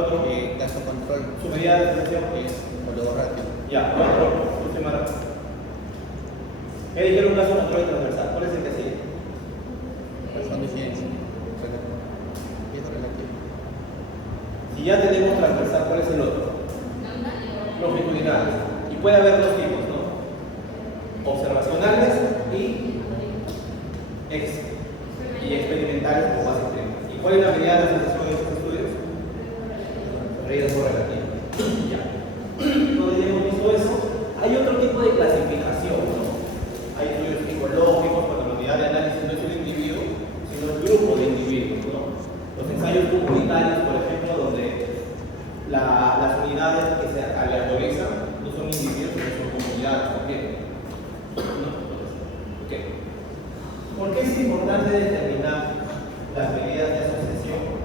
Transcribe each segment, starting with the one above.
otro? Gasto control. Su medida de selección Es luego ratio. ya, otro, última razón. ¿Qué dijeron gasto control transversal? ¿Cuál es el que sigue? Razón de incidencia. Peso relativo. Si ya tenemos transversal, ¿cuál es el otro? Longitudinales. Y puede haber dos tipos, ¿no? Observacionales y experimentales o más extremas. ¿Y cuál es la medida de la sensación de estos estudios? Riesgo relativo. Ya. Cuando ya hemos visto eso, hay otro tipo de clasificación, ¿no? Hay estudios psicológicos cuando la unidad de análisis no es un individuo, sino el grupo de individuos, ¿no? Los ensayos comunitarios, por ejemplo, donde las unidades que se aleatorizan no son individuos, sino son comunidades también. ¿No? Okay. ¿Por qué es importante determinar las medidas de asociación?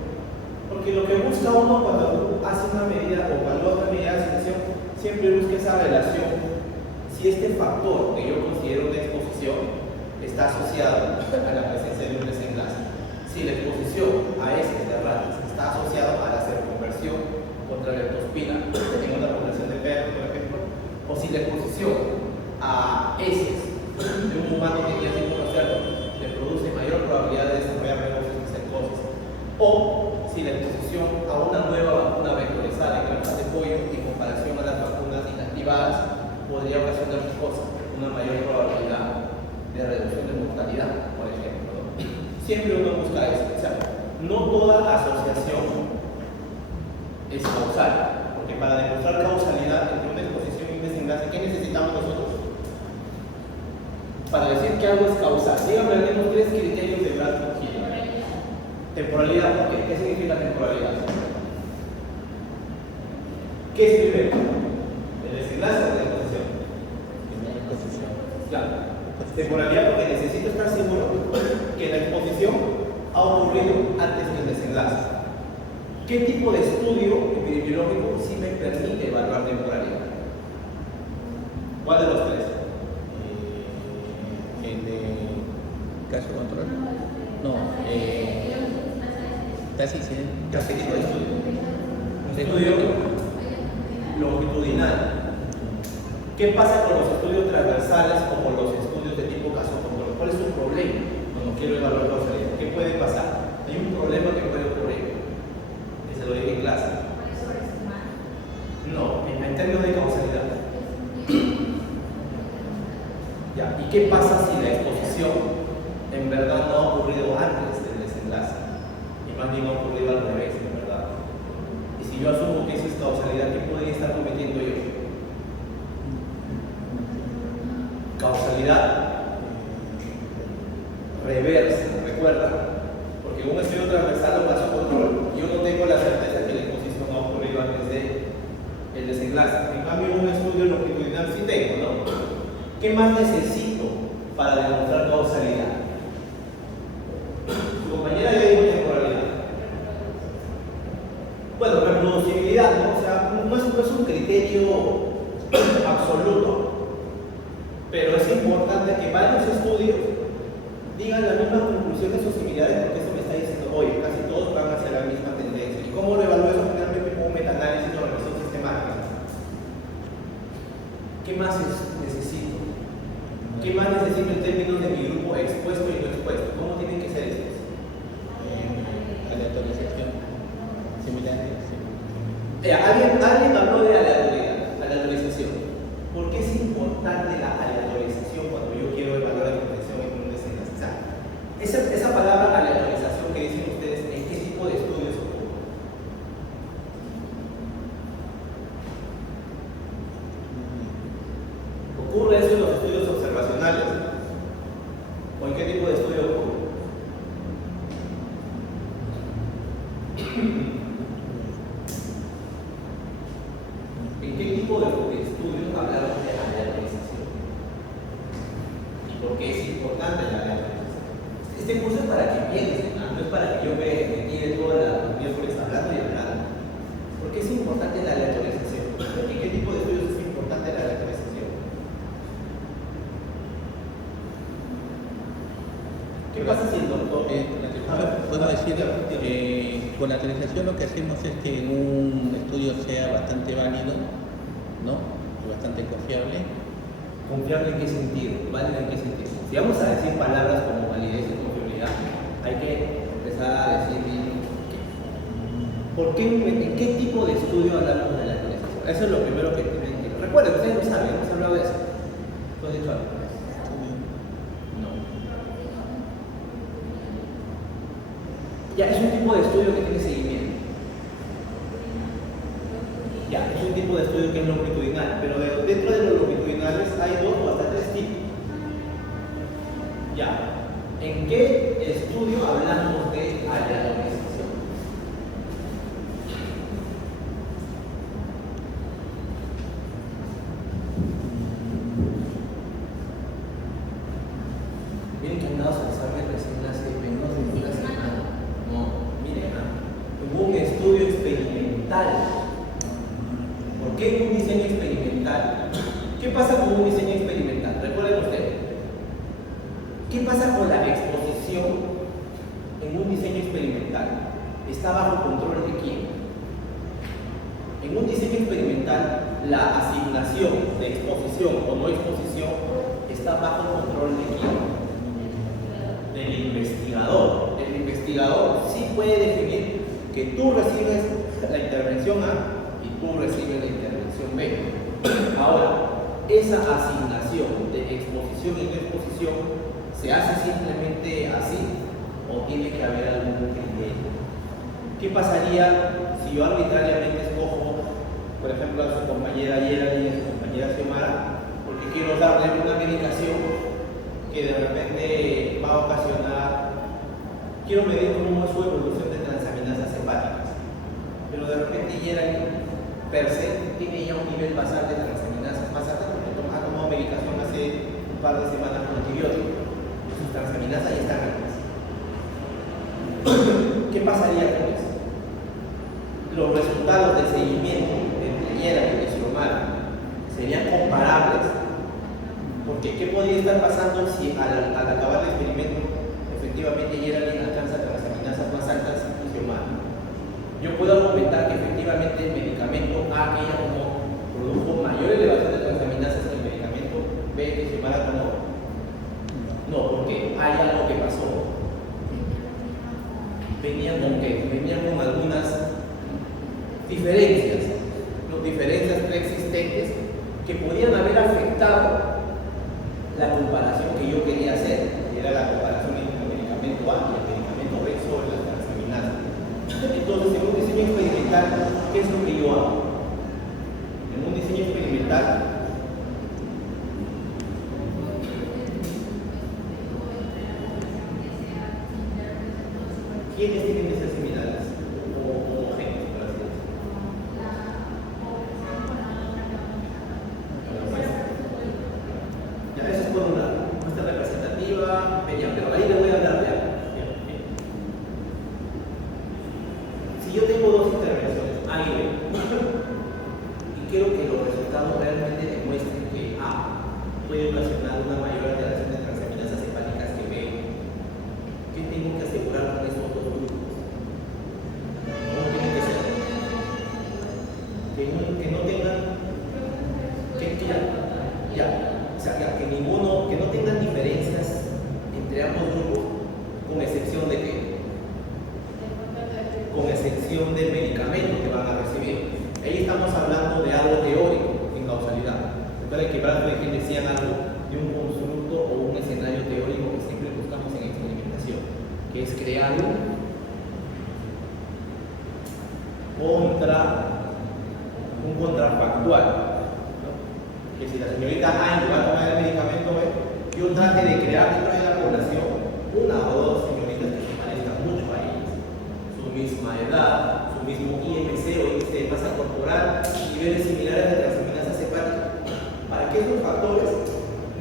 Porque lo que busca uno cuando hace una medida o evalúa una medida de asociación, siempre busca esa relación. Si este factor que yo considero una exposición está asociado a la presencia de un desenlace, si la exposición a heces de ratas está asociado a la seroconversión contra la leptospira en una población de perros, por ejemplo, o si la exposición a heces de un humano que ya sin conocerlo le produce mayor probabilidad de desarrollar negocios y psicosis, o si la exposición a una nueva vacuna vectorizada en granjas de pollo en comparación a las vacunas inactivadas podría ocasionar una mayor probabilidad de reducción de mortalidad, por ejemplo, ¿no? Siempre uno busca eso. O sea, no toda asociación es causal, porque para demostrar causalidad entre una exposición y un desenlace, ¿qué necesitamos nosotros? Para decir que algo es causal, díganme al menos 3 criterios de Bradford-Hill. Temporalidad, ¿por qué? ¿Qué significa temporalidad? ¿Qué es primero? ¿El desenlace o la exposición? Claro. Temporalidad porque necesito estar seguro que la exposición ha ocurrido antes que el desenlace. ¿Qué tipo de estudio epidemiológico sí me permite evaluar temporalidad? ¿Cuál de los tres? El de caso control. No, casi incidente. ¿Qué tipo de estudio? Un estudio longitudinal. ¿Qué pasa con los estudios transversales o con los estudios de tipo caso control? ¿Cuál es su problema cuando quiero evaluar causalidad? ¿Qué puede pasar? Hay un problema que puede ocurrir, que se lo dije en clase. No, en términos de causalidad. Ya, ¿y qué pasa si la exposición en verdad no ha ocurrido antes del desenlace? Y más bien ha ocurrido al revés, en verdad. Y si yo asumo que eso es causalidad, ¿qué podría estar cometiendo yo? Causalidad reversa, ¿recuerda? Porque en un estudio transversal o caso control, yo no tengo la certeza que la exposición ha ocurrido antes del desenlace. En cambio, en un estudio longitudinal sí tengo, ¿no? ¿Qué más necesito para demostrar causalidad? Su compañera ya dijo temporalidad. Bueno, reproducibilidad, ¿no? O sea, no es un criterio absoluto. Pero es importante que varios estudios digan las mismas conclusiones o similares, porque eso me está diciendo, oye, casi todos van hacia la misma tendencia. ¿Y cómo lo evalúo eso? Finalmente con un metaanálisis o regresión sistemática. ¿Qué más necesito? ¿Qué más necesito en términos de mi grupo expuesto y no expuesto? ¿Cómo tienen que ser estos? Aleatorización. Similares. Alguien habló de aleatorización. ¿Por qué es importante la aleatorización cuando yo quiero evaluar la inflexión en un desenlace? O sea, esa palabra aleatorización que dicen ustedes, ¿en qué tipo de estudios ocurre? ¿Ocurre eso en los estudios observacionales? ¿O en qué tipo de estudio ocurre? ¿En qué tipo de estudios hablamos de aleatorización? ¿Y por qué es importante la aleatorización? Este curso es para que piensen, no es para que yo me tire toda la miércoles hablando y hablando. ¿Por qué es importante la aleatorización? ¿En qué tipo de estudios es importante la aleatorización? ¿Qué pasa si el doctor... ¿Puedo decir? con la actualización lo que hacemos es que un estudio sea bastante válido, ¿no? Y bastante confiable. ¿Confiable en qué sentido? ¿Válido en qué sentido? Si vamos a decir palabras como validez y confiabilidad, hay que empezar a decir en qué tipo de estudio hablamos de la actualización. Eso es lo primero que tienen que... Recuerden, ustedes lo saben, hemos hablado de eso. ¿Tú has dicho algo? No. Ya, es un tipo de estudio que tiene seguimiento. Ya, es un tipo de estudio que es longitudinal, pero dentro de los longitudinales hay dos o hasta tres tipos. Ya, ¿en qué estudio hablamos de aleatorización? Miren que han dado su examen recién hace menos de una semana. No, miren, hubo un estudio experimental. ¿Por qué un diseño experimental? ¿Qué pasa con un diseño experimental? Recuerden ustedes. ¿Qué pasa con la exposición en un diseño experimental? ¿Está bajo control de quién? En un diseño experimental, la asignación de exposición o no exposición está bajo control de quién? Del investigador. El investigador sí puede definir que tú recibes la intervención A y tú recibes la intervención B. Ahora, esa asignación de exposición y no exposición se hace simplemente así o tiene que haber algún criterio. ¿Qué pasaría si yo arbitrariamente escojo, por ejemplo, a su compañera Yera y a su compañera Xiomara, porque quiero darle una medicación que de repente va a ocasionar, quiero medir cómo es su evolución de transaminasas hepáticas, pero de repente Yera per se tiene ya un nivel basal de transaminasas más altas porque ha tomado medicación hace un par de semanas con antibióticos. Sus transaminasas ya están altas. ¿Qué pasaría con eso? Los resultados de seguimiento entre Yera y Xiomara serían comparables, porque ¿qué podría estar pasando si al acabar el experimento efectivamente Yera alcanza transaminasas más altas que Xiomara? Yo puedo argumentar que efectivamente el medicamento A, que ella tomó, produjo mayor elevación de transaminasas que el medicamento B, que Xiomara tomó. No, porque hay algo que pasó. Venían con algunas diferencias, diferencias preexistentes que podían haber afectado la comparación que yo quería hacer, que era la comparación entre el medicamento A y el medicamento B sobre las transaminasas. Entonces, en un diseño experimental, ¿qué es lo que yo hago? En un diseño experimental, ¿quiénes tienen que ser similares o homogéneos, por así decirlo? Ya, eso es por un lado. Muestra representativa, pero ahí le voy a hablar de algo. Si yo tengo dos intervenciones, A y B, y quiero que los resultados realmente demuestren que A puede ocasionar una mayor alteración de transaminasas hepáticas que B, ¿qué tengo que asegurar con esos dos grupos? ¿Cómo tiene que ser? Que no tengan, que ninguno, que no tengan diferencias entre ambos grupos, con excepción de qué? Con excepción del medicamento que van a recibir. Ahí estamos hablando de algo teórico en causalidad. Recuerden que Bradley decían algo de un constructo o un escenario teórico que siempre buscamos en experimentación, que es crear un contrafactual, ¿no? Que si la señorita A va a tomar el medicamento B, yo trate de crear dentro de la población una o dos señoritas que se parezcan mucho a ellas, su misma edad, su mismo IMC o índice de masa corporal, niveles similares de transaminasas hepáticas, para que esos factores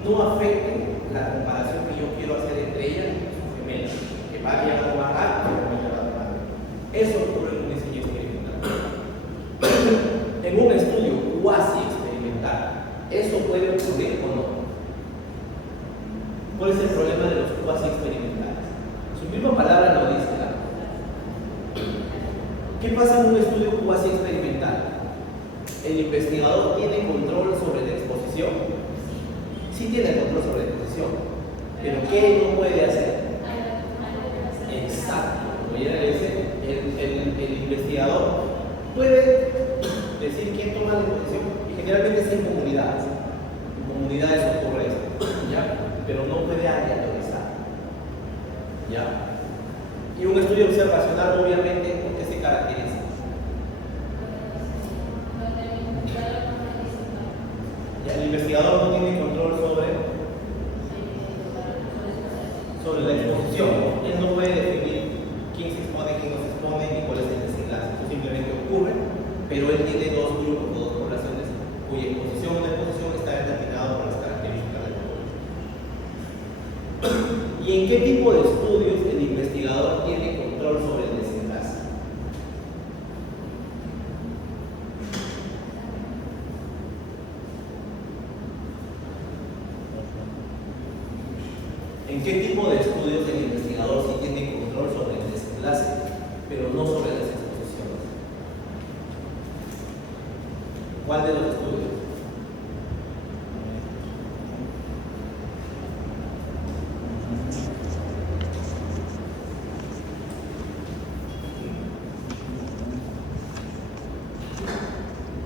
no afecten la comparación que yo quiero hacer entre ellas y sus gemelas, que vayan a tomar A y que vayan a tomar B. Eso ocurre en un diseño experimental. En un estudio cuasi experimental, ¿eso puede ocurrir o no? ¿Cuál es el problema de los cuasi experimentales? Su misma palabra lo dice, ¿no? ¿Qué pasa en un estudio cuasi experimental? ¿El investigador tiene control sobre la exposición? Sí tiene control sobre la exposición, pero ¿qué no puede hacer? Exacto, como ya le dice, el investigador puede decir quién toma la exposición, y generalmente es en comunidades. En comunidades ocurre esto, ¿ya? Pero no puede aleatorizar, ¿ya? Y un estudio observacional, obviamente, ¿por qué se caracteriza? Ya, el investigador no tiene control sobre la exposición. Él no puede definir quién se expone, quién no se expone, ni cuál es el desenlace. Eso simplemente ocurre, pero él tiene dos grupos o dos poblaciones cuya exposición o no exposición está determinado por las características del producto. ¿Y en qué tipo de estudios el investigador tiene control sobre el desenlace? ¿En qué tipo de estudios el investigador sí tiene control sobre el desenlace, pero no sobre las exposiciones? ¿Cuál de los estudios?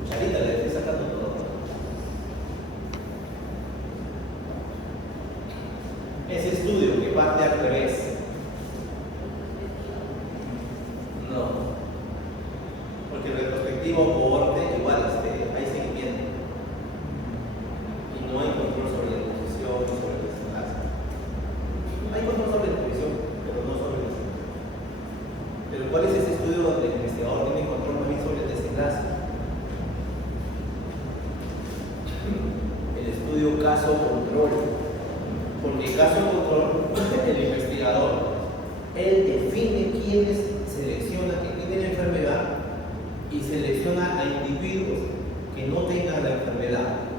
Charita, le estoy sacando todo. Ese estudio que parte al revés. No. Porque el retrospectivo cohorte igual, hay seguimiento. Y no hay control sobre la exposición ni sobre el desenlace. Hay control sobre la exposición, pero no sobre el desenlace. Pero ¿cuál es ese estudio donde el investigador tiene control también sobre el desenlace? El estudio caso-control. Porque caso-control, el investigador, él define quiénes selecciona, quién tiene la enfermedad y selecciona a individuos que no tengan la enfermedad,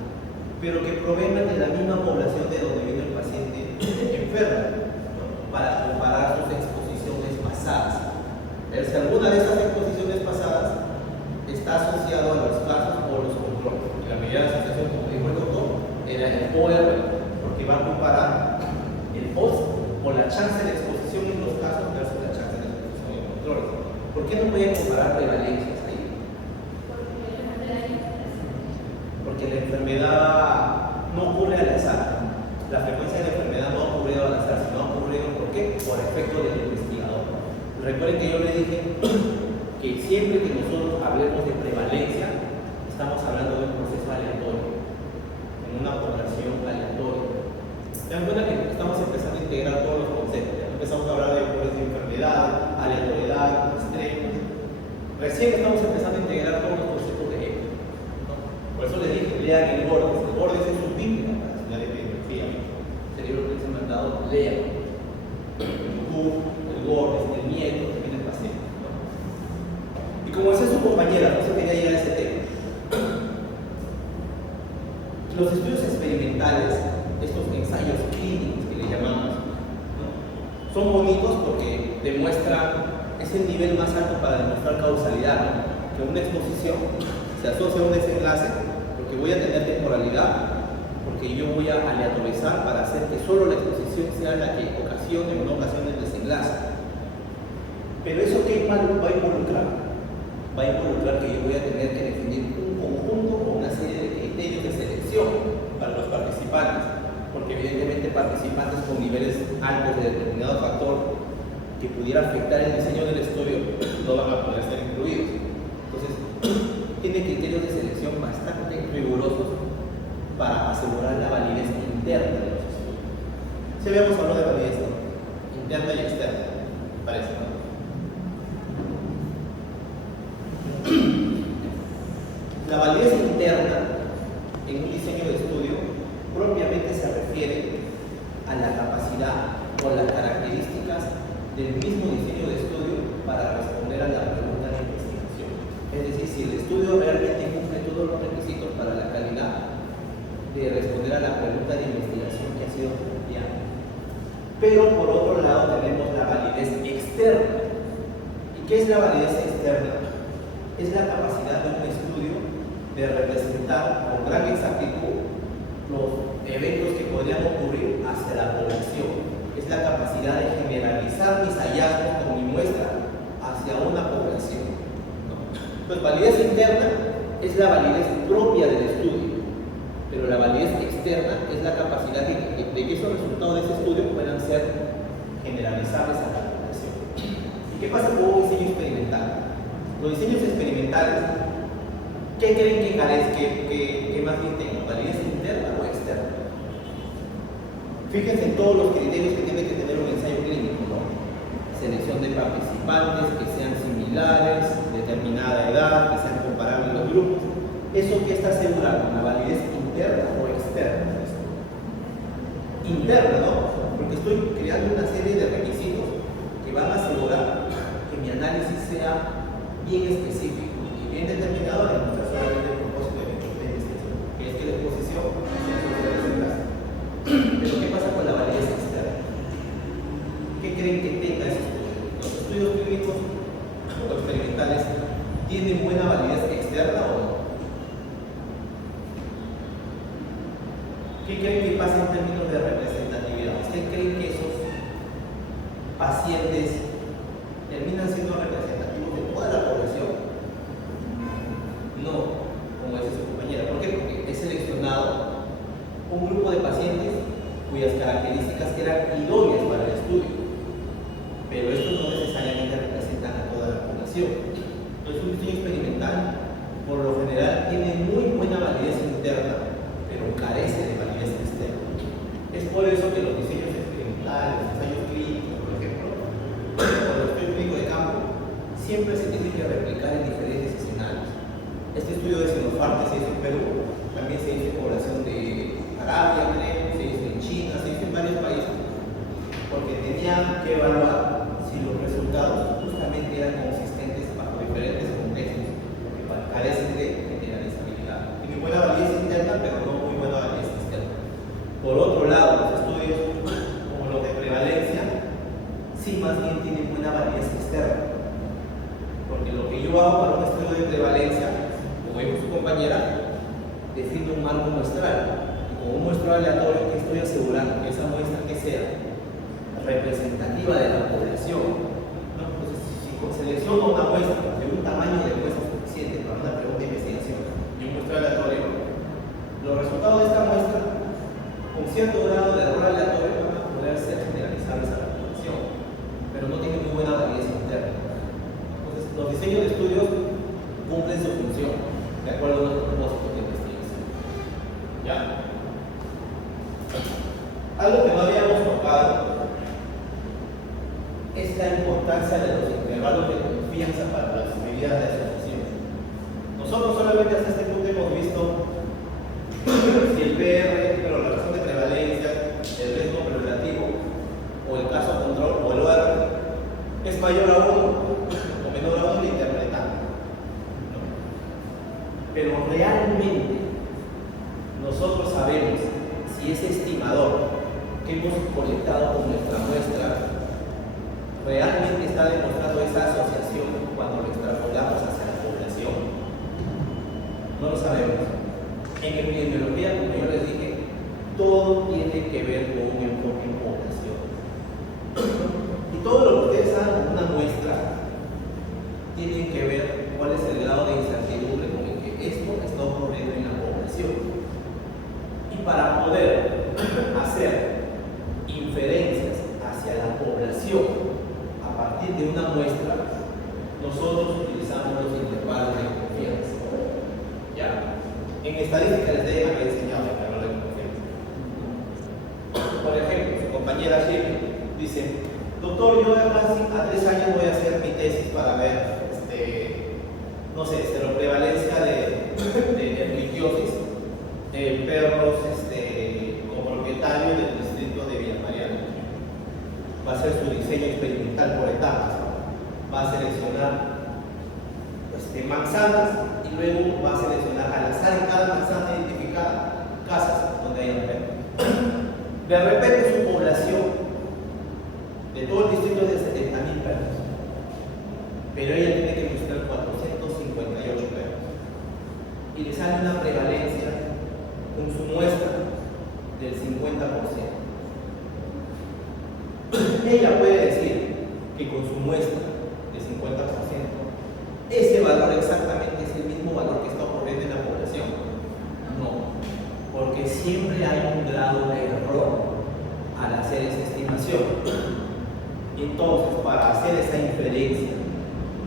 pero que provengan de la misma población de donde viene el paciente enfermo, ¿no? Para comparar sus exposiciones pasadas. Si alguna de esas exposiciones pasadas está asociado a los casos o los controles. La medida de asociación, como dijo el doctor, era el OR, porque va a comparar el post o la chance de exposición en los casos versus la chance de exposición en controles. ¿Por qué no voy a comparar prevalencias ahí? Porque la enfermedad no ocurre al azar. La frecuencia de la enfermedad no ha ocurrido al azar, sino ha ocurrido ¿por qué? Por efecto del investigador. Recuerden que yo le dije que siempre que nosotros hablemos de prevalencia, estamos hablando de un proceso aleatorio, en una población aleatoria. Se dan cuenta que estamos empezando a integrar todos los conceptos. Ya empezamos a hablar de enfermedad, aleatoriedad, extremos. Recién estamos empezando a integrar todos los conceptos de él, ¿no? Por eso les dije, lean el Gordes. El Gordes es un bíblico para estudiar epidemiología. Ese libro que les he mandado, lean. El Gordes, el miedo, también el paciente, ¿no? Y como decía su compañera, por eso quería llegar a ese tema. Los estudios experimentales, estos ensayos clínicos que le llamamos, ¿no? Son bonitos porque demuestran, es el nivel más alto para demostrar causalidad, ¿no? Que una exposición se asocia a un desenlace porque voy a tener temporalidad, porque yo voy a aleatorizar para hacer que solo la exposición sea la que ocasione o no ocasione el desenlace. Pero eso ¿qué va a involucrar? Va a involucrar que yo voy a tener que definir un conjunto con una serie de criterios de selección para los participantes, porque evidentemente participantes con niveles altos de determinado factor que pudiera afectar el diseño del estudio no van a poder ser incluidos. Entonces, tiene criterios de selección bastante rigurosos para asegurar la validez interna de los estudios. Si habíamos hablado de validez interna y externa, parece, ¿no? La validez interna en un diseño de estudio propiamente se refiere a la capacidad o las características del mismo diseño de estudio para responder a la pregunta de investigación. Es decir, si el estudio realmente cumple todos los requisitos para la calidad de responder a la pregunta de investigación que ha sido planteada. Pero por otro lado tenemos la validez externa. ¿Y qué es la validez externa? es la capacidad de un estudio de representar con gran exactitud los eventos que podrían ocurrir hacia la población. Es la capacidad de generalizar mis hallazgos con mi muestra hacia una población, ¿no? Pues validez interna es la validez propia del estudio, pero la validez externa es la capacidad de que esos resultados de ese estudio puedan ser generalizables a la población. ¿Y qué pasa con un diseño experimental? Los diseños experimentales, ¿qué creen que carece, que más bien tengan? ¿Validez interna o externa? Fíjense en todos los criterios que tiene que tener un ensayo clínico, ¿no? Selección de participantes, que sean similares, determinada edad, que sean comparables los grupos. ¿Eso qué está asegurando? ¿La validez interna o externa? Interna, ¿no? Porque estoy creando una serie de requisitos que van a asegurar que mi análisis sea bien específico y bien determinado en nuestra solamente el propósito de investigación, que es que la exposición sea social en clase. Pero ¿qué pasa con la validez externa? ¿Qué creen que tenga ese estudio? ¿Los estudios clínicos o experimentales tienen buena validez externa o no? ¿Qué creen que pasa en términos de representatividad? ¿Ustedes creen que esos pacientes terminan siendo representativos de toda la población? No, como dice su compañera. ¿Por qué? Porque he seleccionado un grupo de pacientes cuyas características eran idóneas para el estudio, pero estos no necesariamente representan a toda la población. Entonces, un diseño experimental, por lo general, tiene muy buena validez interna, pero carece de validez externa. Es por eso que los diseños experimentales, los ensayos clínicos, por ejemplo, o el estudio clínico de campo, siempre se tienen que replicar en diferentes escenarios. Este estudio de Sinopharm se hizo en Perú, también se hizo en población de Arabia, creo, se hizo en China, se hizo en varios países, porque tenían que evaluar si los resultados justamente eran consistentes bajo diferentes contextos, porque carecen de generalizabilidad. Tienen buena validez interna, pero no muy buena validez externa. Por otro lado, los estudios como los de prevalencia, sí más bien tienen buena validez externa, porque lo que yo hago para un estudio de prevalencia, como dijo su compañera, defino un marco muestral. Con un muestreo aleatorio que estoy asegurando que esa muestra que sea representativa de la población, ¿no? Entonces, si selecciono una muestra de un tamaño de muestra suficiente para una pregunta de investigación y un muestreo aleatorio, los resultados de esta muestra, con cierto grado de error aleatorio, van a poder ser generalizables a la población, pero no tienen muy buena validez interna. Entonces, los diseños de estudios cumplen su función de acuerdo a los propósitos de investigación. ¿Ya? Algo que no habíamos tocado es la importancia de los intervalos de confianza para las medidas de asociación. Nosotros solamente hasta este punto hemos visto si el PR, pero la razón de prevalencia, el riesgo relativo o el caso control o el OR es mayor a 1 o menor a 1, lo interpretamos, ¿no? Pero realmente nosotros sabemos si ese estimador que hemos colectado con nuestra muestra realmente está demostrando esa asociación cuando lo extrapolamos hacia la población. No lo sabemos. En epidemiología, como yo les dije, todo tiene que ver con un enfoque en población. Y todo lo que ustedes hagan con una muestra tiene que ver cuál es el grado de incertidumbre con el que esto está ocurriendo en la población. Y para poder hacer inferencias hacia la población a partir de una muestra, nosotros utilizamos los intervalos de confianza. ¿Ya? En estadística les deben haber enseñado el intervalo de confianza. Por ejemplo, su compañera Shirley dice: doctor, yo casi a 3 años voy a hacer mi tesis para ver, no sé, seroprevalencia de ehrlichiosis de perros copropietarios del distrito de Villa Mariana. Va a hacer su diseño experimental por etapas. Va a seleccionar manzanas y luego va a seleccionar al azar en cada manzana identificada casas donde hay un perro. De repente su población de todo el distrito es de 70.000 perros, pero ella tiene que mostrar 450 y le sale una prevalencia con su muestra del 50%. Ella puede decir que con su muestra del 50%, ese valor exactamente es el mismo valor que está ocurriendo en la población. No, porque siempre hay un grado de error al hacer esa estimación. Entonces, para hacer esa inferencia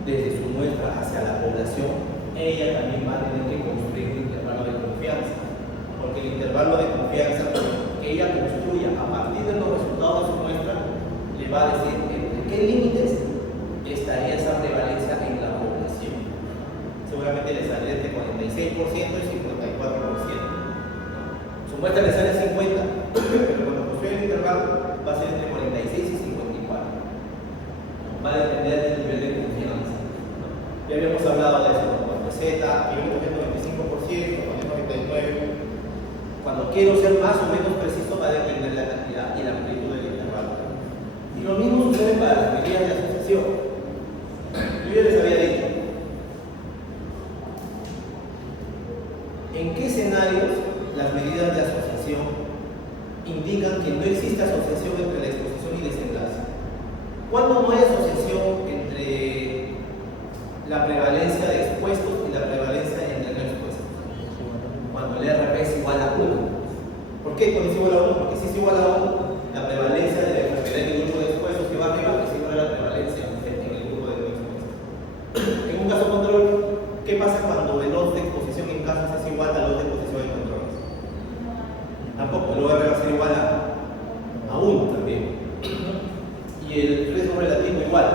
desde su muestra hacia la población, ella también va a tener que construir un intervalo de confianza, porque el intervalo de confianza que ella construya a partir de los resultados de su muestra le va a decir entre qué límites estaría esa prevalencia en la población. Seguramente le saldría entre 46% y 54%. Su muestra le sale 50%, pero cuando construye el intervalo va a ser entre 46 y 54%. Va a depender del nivel de confianza. Ya habíamos hablado de eso, cuando Z, yo le pongo 95%, cuando 99%. Cuando quiero ser más o menos preciso, va a depender la cantidad y la amplitud del intervalo. Y lo mismo sucede para las medidas de asociación. Yo ya les había dicho, ¿en qué escenarios las medidas de asociación indican que no existe asociación entre la exposición y desenlace? ¿Cuándo no hay asociación entre la prevalencia de expuestos y la prevalencia entre no expuestos? Cuando el RP es igual a 1. ¿Por qué cuando es igual a 1? Porque si es igual a 1, la prevalencia de la enfermedad en el grupo de expuestos que va arriba es igual a la prevalencia en el grupo de no expuestos. En un caso control, ¿qué pasa cuando el loss de exposición en casos es igual al loss de exposición en controles? Tampoco, el OR va a ser igual a 1 también. Y el riesgo relativo igual,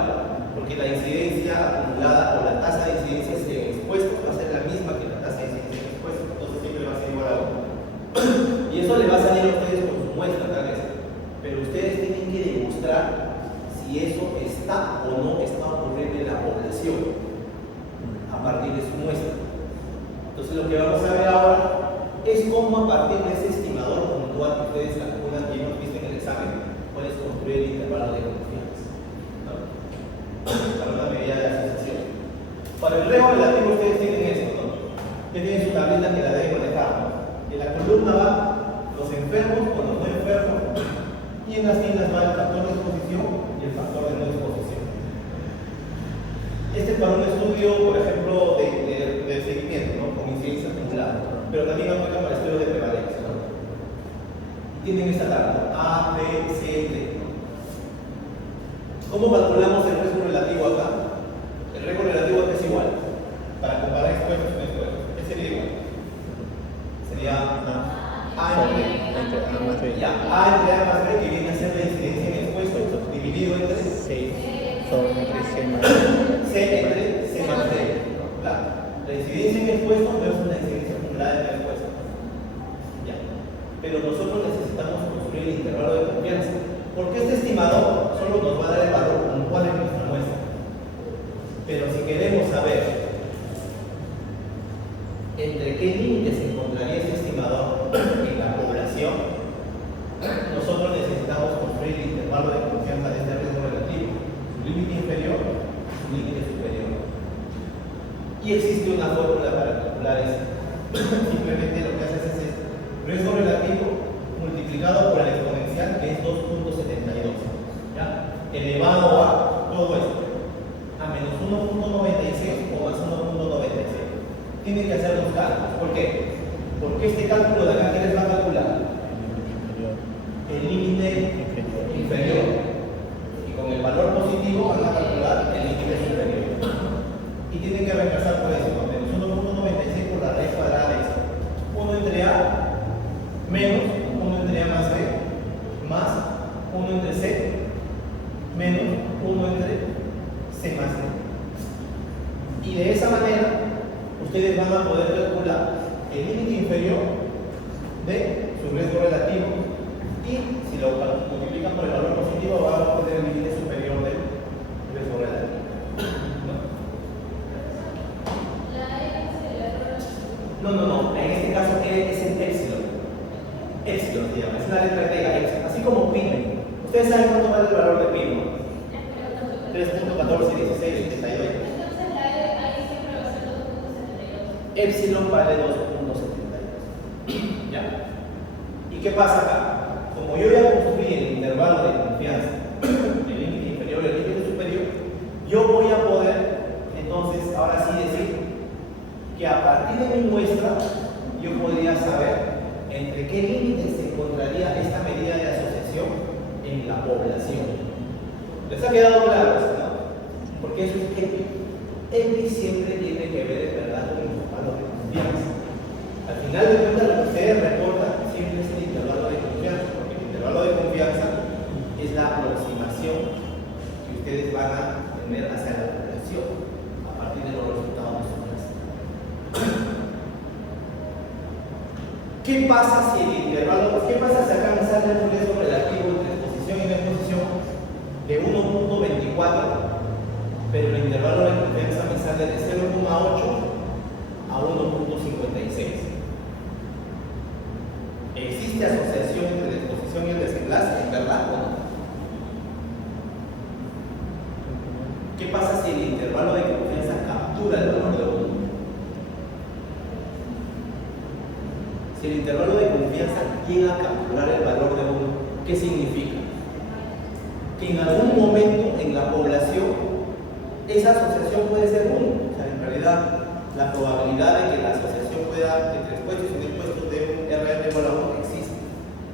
porque la incidencia acumulada o la tasa de incidencia en expuestos va a ser la misma que la tasa de incidencia en expuestos, entonces siempre va a ser igual a 1. Y eso le va a salir a ustedes con su muestra tal vez, pero ustedes tienen que demostrar si eso está o no está ocurriendo en la población a partir de su muestra. Entonces lo que vamos a ver ahora es cómo a partir de ese estimador puntual que ustedes calculan y hemos visto en el examen, puedes construir el intervalo de confianza, ¿no? Para una medida de asociación. Para el riesgo relativo ustedes tienen esto, ¿no? Que tienen su tablita que la deben manejar, ¿no? En la columna va los enfermos con los no enfermos y en las tiendas va el factor de exposición y el factor de no exposición. Este es para un estudio, por ejemplo, de seguimiento, ¿no? Con incidencia acumulada, pero también aplica para estudios de prevalencia, ¿no? Tienen esta tabla A, B, C, D. ¿Cómo calculamos el riesgo relativo acá? El riesgo relativo acá es igual. Para comparar expuestos con expuestos, ¿qué sería igual? Sería A entre A más B. Ya, A entre A más B, que viene a ser la incidencia en expuestos, dividido entre C sobre C más C entre C más D. Claro. La incidencia en expuestos versus la incidencia acumulada en expuestos. Ya. Pero nosotros necesitamos construir el intervalo de confianza, porque este estimador solo nos va a dar el valor puntual en nuestra muestra. Pero si queremos saber entre qué límites se encontraría este estimador en la población, nosotros necesitamos construir el intervalo de confianza de este riesgo relativo, su límite inferior y su límite superior. Y existe una fórmula para calcular eso. Simplemente lo que haces es esto: riesgo relativo multiplicado por el exponencial, que es 2.72, ¿ya? Elevado a todo esto, a menos 1.96 o más 1.96. Tienen que hacer los cálculos. ¿Por qué? Porque este cálculo de acá, ¿qué les va a calcular? El límite inferior. Y con el valor positivo van a calcular el límite superior. Y tienen que reemplazar por eso, ¿no? Menos 1.96 por la raíz cuadrada de esto. 1 entre A menos 1 entre A más B más 1 entre C menos 1 entre C más D. Y de esa manera ustedes van a poder calcular el límite inferior de su riesgo relativo y si lo multiplican por el valor positivo van a obtener el límite superior del riesgo relativo. No, en este caso E es el epsilon. Epsilon se llama, es una letra griega, epsilon, así como pi. Ustedes saben cuánto vale el valor de pi, ¿no? 3.14, 16, 78. epsilon vale 2.72. ¿Ya? ¿Y qué pasa acá? Como yo ya construí el intervalo de confianza, el límite inferior y el límite superior, yo voy a poder, entonces, ahora sí decir que a partir de mi muestra, yo podría saber entre qué límites se encontraría esta medida de asociación en la población. ¿Les ha quedado claro eso, no? Porque eso es EPI. EPI siempre tiene que ver, en verdad, con el intervalo de confianza. Al final de cuentas, lo que ustedes reportan siempre es el intervalo de confianza, porque el intervalo de confianza es la aproximación que ustedes van a tener hacia la población a partir de los resultados de su clase. ¿Qué pasa si el intervalo, qué pasa si acá me sale un riesgo relativo entre exposición y no exposición de 1.24, pero el intervalo de confianza me sale de 0.8 a 1.56? ¿Existe asociación entre la exposición y el desenlace, en verdad o no? ¿Qué pasa si el intervalo de confianza captura el valor de 1? Si el intervalo de confianza llega a capturar el valor de 1, ¿qué significa? Que en algún momento en la población esa asociación puede ser 1. O sea, en realidad la probabilidad de que la asociación pueda, entre expuestos y no expuestos de un RR igual a 1 existe.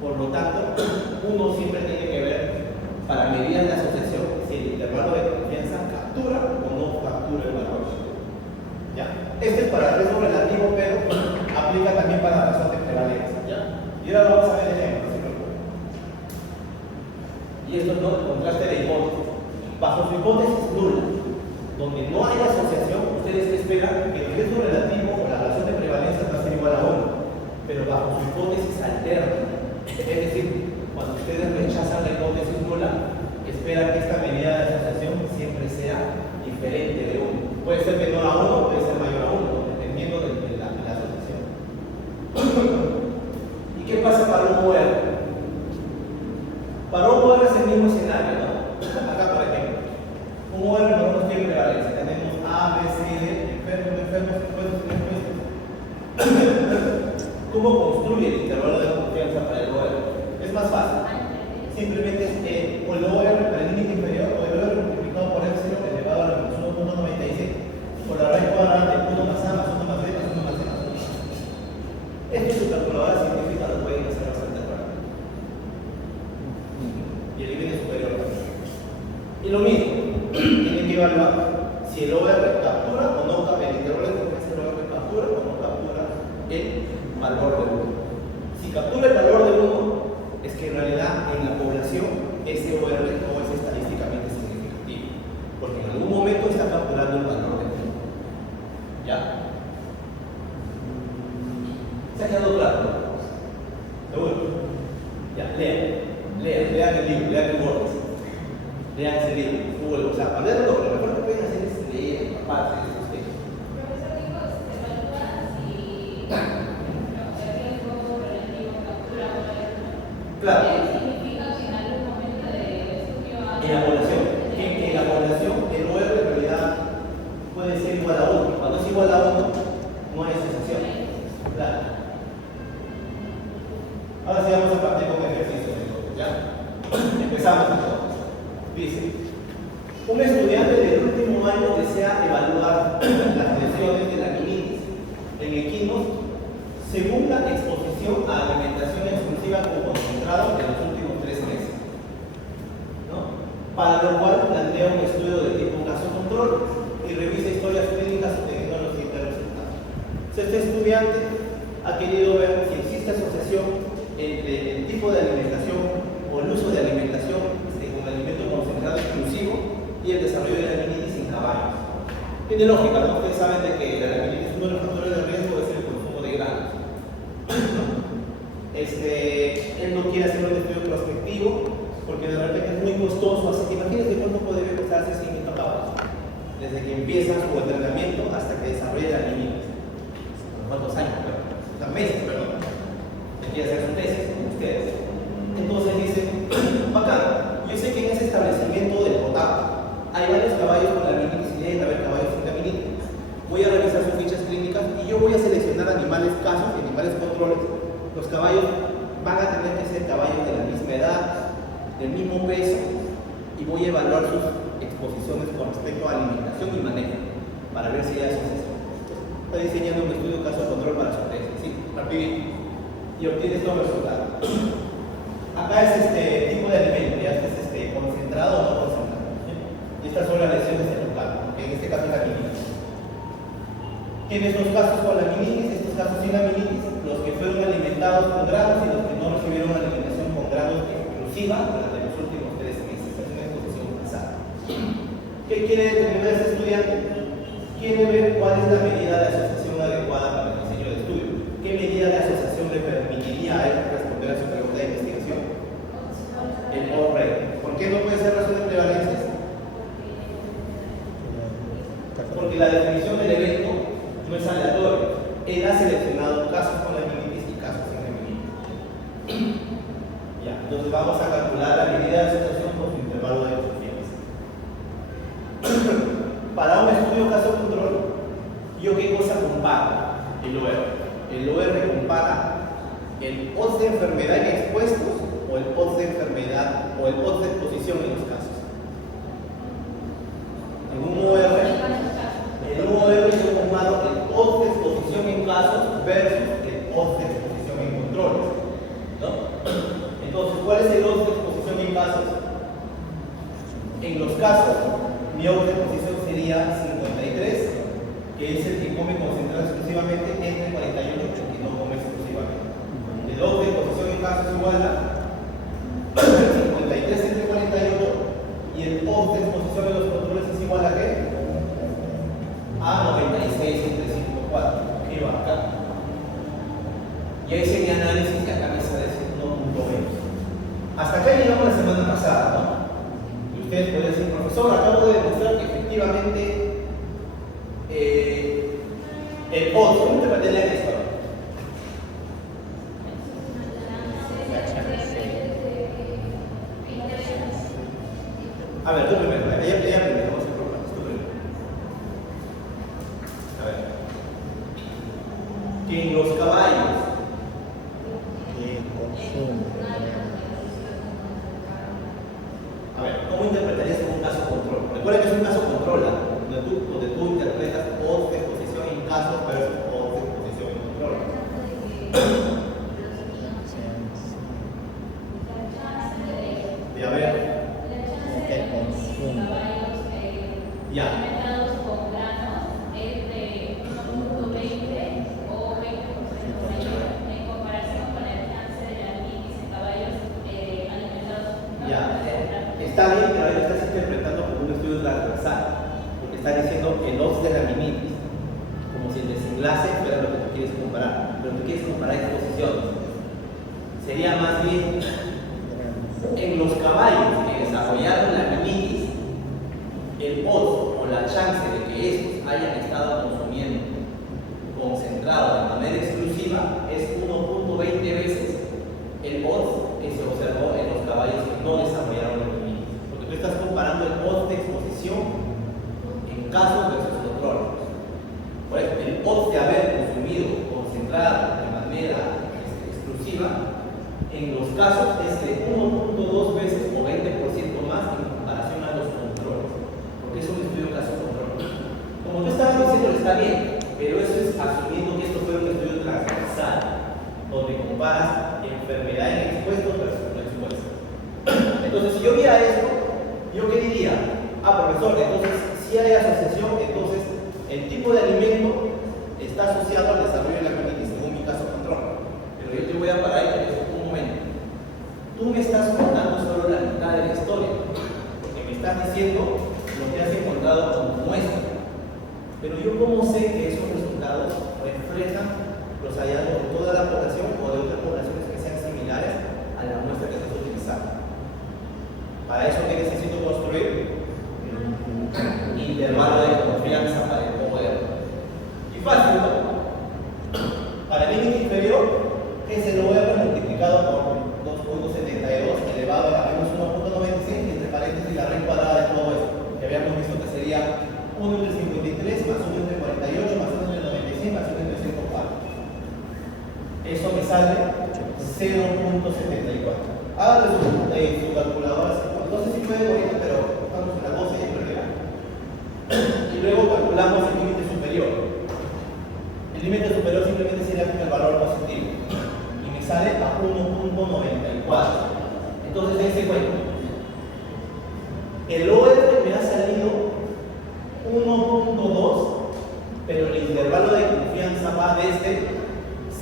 Por lo tanto, uno siempre tiene que ver, para medidas de asociación, si el intervalo de confianza captura o no captura el valor. ¿Ya? Este es para riesgo relativo, pero aplica también para la razón de prevalencia. ¿Ya? Y ahora vamos a ver ejemplos. Y esto es el contraste de hipótesis. Bajo su hipótesis nula, donde no hay asociación, ustedes esperan que el riesgo relativo o la razón de prevalencia va a ser igual a 1. Pero bajo su hipótesis alterna, es decir, cuando ustedes rechazan la hipótesis nula, esperan que esta medida de asociación siempre sea diferente de 1. Puede ser menor a 1, puede ser mayor a 1, dependiendo de la asociación. ¿Y qué pasa para un OR? Para un OR es el mismo escenario, ¿no? Acá, por ejemplo, un OR no nos tiene prevalencia. Tenemos A, B, C, D, enfermos, expuestos, inexpuestos. ¿Cómo construye el intervalo de confianza para el OR? Es más fácil. Simplemente es o el OR para el límite inferior o el OR multiplicado por epsilon elevado a la menos 1.96 por la raíz cuadrada de 1 más A más 1 más B más 1 más C más 1. Esto en su calculadora científica lo pueden hacer bastante rápido. Y el límite superior también. Y lo mismo, tienen que evaluar si el OR captura o no captura, el intervalo de confianza del OR captura o no captura el valor de 1. Si captura el valor de 1, es que en realidad en la población ese OR no es estadísticamente significativo, porque en algún momento está capturando el valor de 1. ¿Ya? ¿Se ha quedado claro? ¿Seguro? Ya, lean el libro, lean el Word. Lean ese libro, Google, o sea, para leerlo, lo mejor que pueden hacer es leer aparte de esos textos. Profesor, dijo, se evalúa si el riesgo relativo captura o no. Claro. ¿Qué significa que en algún momento del estudio En la población, en la población el OR en realidad puede ser igual a 1. Cuando es igual a 1, no hay asociación. Claro. Ahora sí vamos a partir con ejercicios. ¿Ya? Empezamos entonces. Dice, un estudiante del último año desea evaluar las lesiones de la meningitis en equinos según la exposición a alimentación exclusiva con concentrado en los últimos 3 meses, ¿no? Para lo cual plantea un estudio de tipo caso-control y revisa historias clínicas obteniendo los siguientes resultados. Este estudiante ha querido ver si existe asociación entre el tipo de alimentación o el uso de alimentación con alimento concentrado exclusivo y el desarrollo de la meningitis en caballos. Tiene lógica, ¿no? Ustedes saben de que la meningitis, uno de los factores de riesgo es el consumo de granos. Él no quiere hacer un estudio prospectivo porque de repente es muy costoso, así que imagínense cuánto puede costarse 500 caballos desde que empieza su entrenamiento hasta que desarrolla la meningitis. ¿Cuántos años? Meses, perdón. Quiere hacer su tesis con ustedes. Entonces dice, bacán, yo sé que en ese establecimiento del potato hay varios caballos con la meningitis y deben haber caballos sin la meningitis. Voy a revisar sus fichas clínicas y yo yo voy a seleccionar animales casos y animales controles, los caballos van a tener que ser caballos de la misma edad, del mismo peso, y voy a evaluar sus exposiciones con respecto a alimentación y manejo para ver si hay asociación. Está diseñando un estudio caso control para su tesis, ¿sí? Rapidito. Y obtienes los resultados. Acá es este tipo de alimento, ya es concentrado o no concentrado. ¿Sí? Y estas son las lesiones del local, que en este caso es la minitis. Tienes los casos con la minitis, estos casos sin la minitis, los que fueron alimentados con granos y los que no recibieron una alimentación con granos exclusiva durante los últimos 3 meses. Es una exposición pasada. ¿Qué quiere determinar ese estudiante? Quiere ver cuál es la medida de asociación adecuada para el diseño de estudio. ¿Qué medida de asociación le permitiría a él responder a su pregunta de investigación? El odds ratio. ¿Por qué no puede ser razón de prevalencias? Porque la definición del evento no es aleatorio. Él ha seleccionado casos con la minitis y casos sin la minitis. Ya, entonces vamos a calcular la medida de asociación con su intervalo de confianza. Para un estudio caso control, ¿yo qué cosa comparo? El OR. El OR compara el odds de enfermedad en expuestos o el odds de enfermedad o el odds de exposición en los casos. En un OR, yo comparo el odds de exposición en casos versus el odds de exposición en controles, ¿no? Entonces, ¿cuál es el odds de exposición en casos? En los casos, mi odds de exposición sería 53, que es el que come concentrado exclusivamente, entre 48, que no come exclusivamente. El odds de exposición en casos es igual a 53 entre 48, y el odds de exposición en los controles es igual a ¿qué? A 96 entre 5,4. Qué bacán. Y ahí hice mi análisis y acá me sale 1.20. Hasta acá llegamos la semana pasada, ¿no? Y ustedes pueden decir, profesor, acabo de demostrar que efectivamente el odds, ¿cómo te parece en esto? A ver, tú primero, ella primero, vamos a hacer problemas, tú primero. A ver. Que en los caballos que consumo. a ver, ¿cómo interpretarías en un caso control? Recuerda que es un caso control, donde tú interpretas odds de exposición en casos versus odds de exposición en control. Y a ver, Que consumo. ya. Alimentados con granos es de 1.20 o 20% mayor en comparación con el chance de la minitis en caballos alimentados con Ya, granos. está bien, pero ahí lo estás interpretando como un estudio transversal, porque está diciendo el odds de la minitis, como si el desenlace fuera lo que tú quieres comparar, pero tú quieres comparar exposiciones. Sería más bien en los caballos que desarrollaron la minitis, el odds o la chance de que estos hayan estado consumiendo concentrado de manera exclusiva es 1.20 veces el odds que se observó en los caballos que no desarrollaron la minitis. Porque tú estás comparando el odds de exposición en casos versus control. Por ejemplo, el odds de haber consumido concentrado de manera exclusiva en los casos es de 1.2 veces o 20% más en comparación a los controles, porque es un estudio caso-control. Como tú estabas diciendo, está bien, pero eso es asumiendo que esto fue un estudio transversal, donde comparas enfermedad en expuestos versus no expuestos. Entonces, si yo viera esto, ¿yo qué diría? Profesor, entonces, si hay asociación, entonces el tipo de alimento está asociado al desarrollo de la minitis, según mi caso-control. Pero yo te voy a parar y te digo, un momento. Tú me estás contando solo la mitad de la historia, porque me estás diciendo lo que has encontrado como muestra. Pero yo cómo sé que esos resultados reflejan los hallazgos de toda la población o de otras poblaciones que sean similares a la muestra que estás utilizando. Para eso, ¿qué necesito construir? Intervalo de confianza para el poder. Y fácil, ¿no? Para el límite inferior es el OR multiplicado por 2.72 elevado a menos 1.96 entre paréntesis la raíz cuadrada de todo esto, que habíamos visto que sería 1 entre 53 más 1 entre 48 más 1 entre 97 estimaciones de 104. Eso me sale 0.74. Háganlo su calculadora. No sé si pueden ahorita, pero estamos en la 12 y en realidad. Y luego calculamos el límite superior. El límite superior simplemente sería el valor positivo. Y me sale a 1.94. Entonces ese cuento. El OR me ha salido 1.2, pero el intervalo de confianza va desde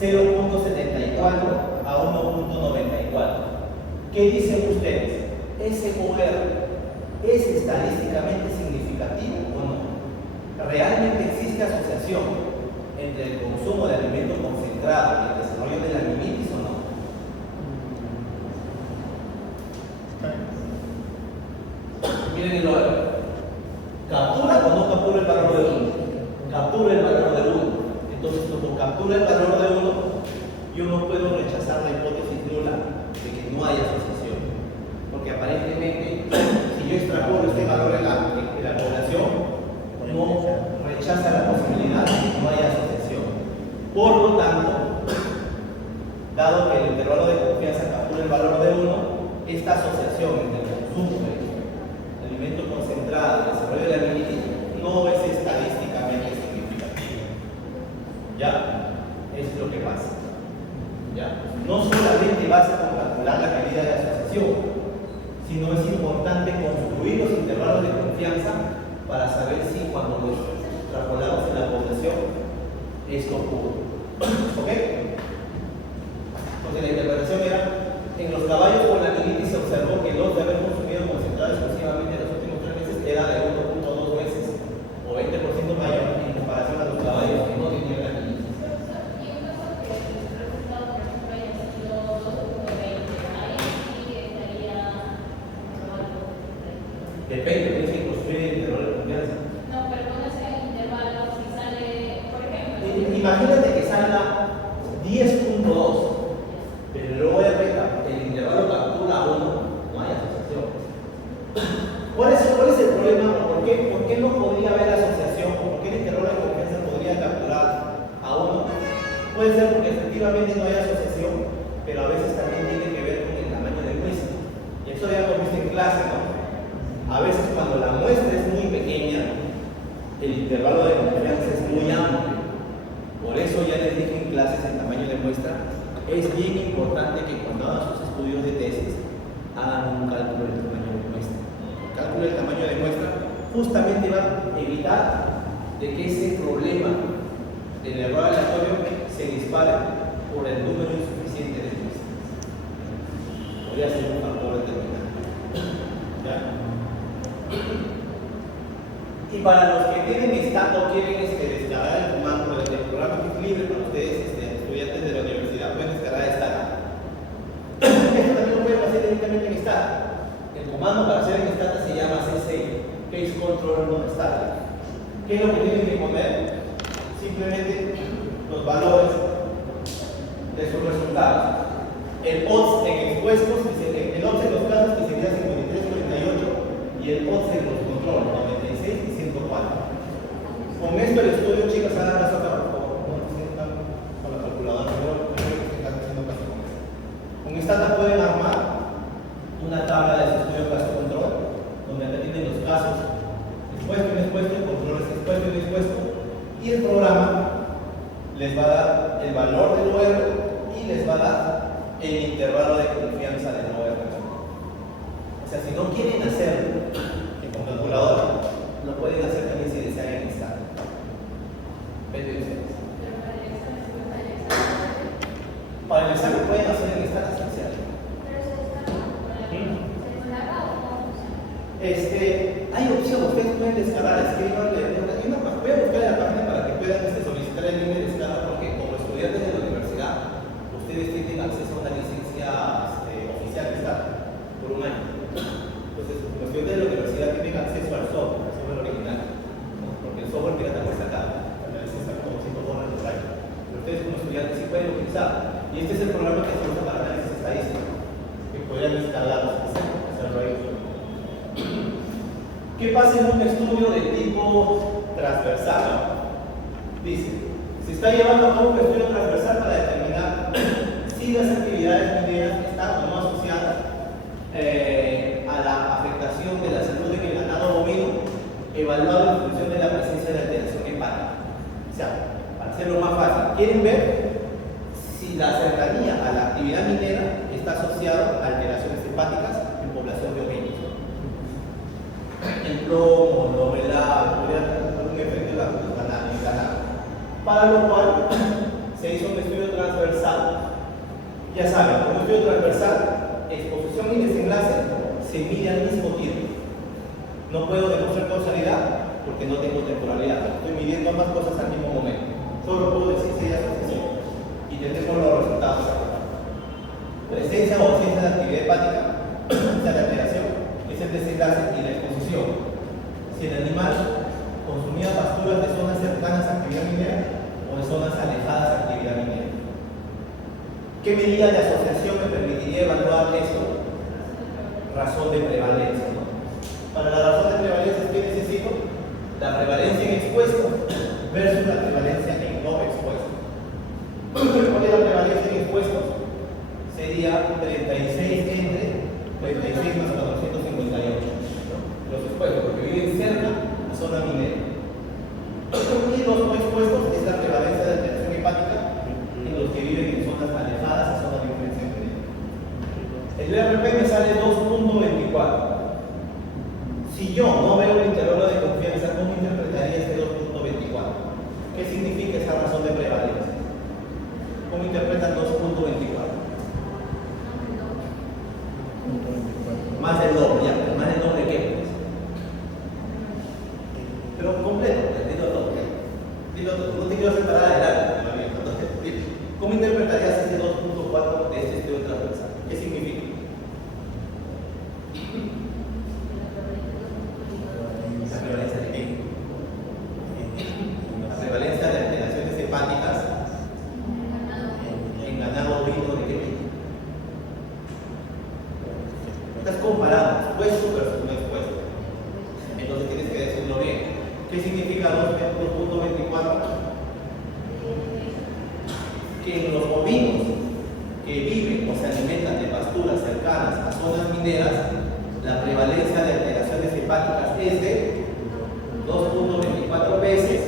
0.74 a 1.94. ¿Qué dicen ustedes? ¿Ese OR es estadísticamente significativo o no? ¿Realmente existe asociación entre el consumo de alimento concentrado y el desarrollo de la amimitis o no? Miren el OR. ¿Captura o no captura el valor de 1? Captura el valor de 1. Entonces, como captura el valor de 1, yo no puedo rechazar la hipótesis nula de que no hay asociación. Porque aparentemente, si yo extrapolo este valor en la población, no rechaza la posibilidad de que no haya asociación. Por lo tanto, dado que el intervalo de confianza captura el valor de 1, esta asociación entre el consumo de alimento concentrado y el desarrollo de la amimitis no es estadísticamente significativa. ¿Ya? Es lo que pasa. ¿Ya? No solamente basta con calcular la medida de asociación, sino es importante construir los intervalos de confianza para saber si cuando los extrapolamos en la población esto ocurre. ¿Ok? Entonces la interpretación era, en los caballos con la amimitis se observó que los de haber consumido concentrado exclusivamente en los últimos 3 meses era de 1.2 veces o 20% mayor en comparación a los caballos que no tenían la amimitis. Depende, tienes que construir el intervalo de confianza. No, pero ¿cómo es el intervalo? Si sale, por ejemplo. Imagínate que salga 10.2, pero luego el intervalo captura 1, no hay asociación. ¿Cuál es el problema? ¿Por qué no podría haber asociación? ¿Por qué el intervalo de confianza podría capturar a 1? Puede ser porque efectivamente no hay asociación, pero a veces también tiene que ver con el tamaño de muestra. Y eso ya lo viste en clase, ¿no? A veces cuando la muestra es muy pequeña, el intervalo de confianza es muy amplio. Por eso ya les dije en clases el tamaño de muestra. Es bien importante que cuando hagan sus estudios de tesis, hagan un cálculo del tamaño de muestra. El cálculo del tamaño de muestra justamente va a evitar de que ese problema del error aleatorio se dispare por el número insuficiente de muestras. Podría ser un factor determinante. ¿Ya? Y para los que tienen estado o quieren descargar el comando del programa que es libre para ustedes, estudiantes de la universidad, pueden descargar Stata. Esto también lo pueden hacer directamente en Stata. El comando para hacer en Stata se llama CC, Case Control Non Static. ¿Qué es lo que tienen que poner? Simplemente los valores de sus resultados. El odds en expuestos, el odds en los casos que sería 53-48 y el odds en los controles, 96 y 104. Con esto el estudio, chicas, hagan caso acá, por favor. No se sientan con la calculadora, pero que están haciendo caso con esto. Con esta pueden armar una tabla de su estudio caso-control, donde acá tienen los casos expuesto, inexpuesto, controles expuesto, inexpuesto, y el programa les va a dar el valor del OR y les va a dar el intervalo de confianza del OR. O sea, si no quieren hacerlo con calculadora, lo pueden hacer también si desean en Stata. ¿Ven ustedes? Para el examen pueden hacer en Stata esencial. Hay opción, ustedes pueden descargar, escribanle. Voy a buscar la página para que puedan solicitar el link de descarga, porque como estudiantes de la universidad, ustedes tienen acceso a una licencia oficial de Stata por un año. Entonces, los estudiantes de la universidad tienen acceso al software original, ¿no? Porque el software pirata cuesta caro, la licencia como $5 por año. Pero ustedes como estudiantes sí pueden utilizar. Y este es el programa que se usa para análisis estadístico, que podrían descargarlos, hacerlo ahí. ¿Qué pasa en un estudio de tipo transversal? Dice, Se está llevando a cabo un estudio transversal para determinar si las actividades mineras están o no asociadas a la afectación de la salud en el ganado bovino, evaluado en función de la presencia de alteración hepática. O sea, para hacerlo más fácil, quieren ver si la cercanía a la actividad minera está asociada a alteraciones hepáticas en población de ovinos. El plomo, lo velado, podría tener algún efecto en el ganado. Para lo cual se hizo un estudio transversal. Ya saben, un estudio transversal, exposición y desenlace se mide al mismo tiempo. No puedo demostrar causalidad porque no tengo temporalidad. Estoy midiendo ambas cosas al mismo momento. Solo puedo decir si hay asociación. Y tenemos los resultados acá. Presencia o ausencia de actividad hepática, esa es la alteración, es el desenlace y la exposición. Si el animal consumía pasturas de zonas cercanas a actividad minera o de zonas alejadas a actividad minera. ¿Qué medida de asociación me permitiría evaluar esto? Razón de prevalencia, ¿no? Para la razón de prevalencia, ¿qué necesito? La prevalencia en expuesto versus la prevalencia en no expuesto. ¿Cuál es la prevalencia en expuestos? Sería 36 entre 36 más 458. Los expuestos, porque viven cerca a zona minera. Y los no expuestos es la prevalencia de alteración hepática en los que viven en zonas alejadas a zona de influencia minera. El RP me sale 2.24. Si yo no veo un intervalo de confianza, ¿cómo interpretaría este 2.24? ¿Qué significa esa razón de prevalencia? ¿Cómo interpretan 2.24? Más del doble, ya, más del doble ¿qué? Pero completo, dilo todo, dilo todo. No te quiero separar adelante, entonces, ¿cómo interpretarías este 2.4 de este estudio transversal? ¿Qué significa? La prevalencia de qué? La prevalencia de alteraciones hepáticas en ganado bovino de qué tipo. Estás comparando expuesto versus no expuesto. Entonces tienes que decirlo bien. ¿Qué significa 2.24? Que en los bovinos que viven o se alimentan de pasturas cercanas a zonas mineras, la prevalencia de alteraciones hepáticas es de 2.24 veces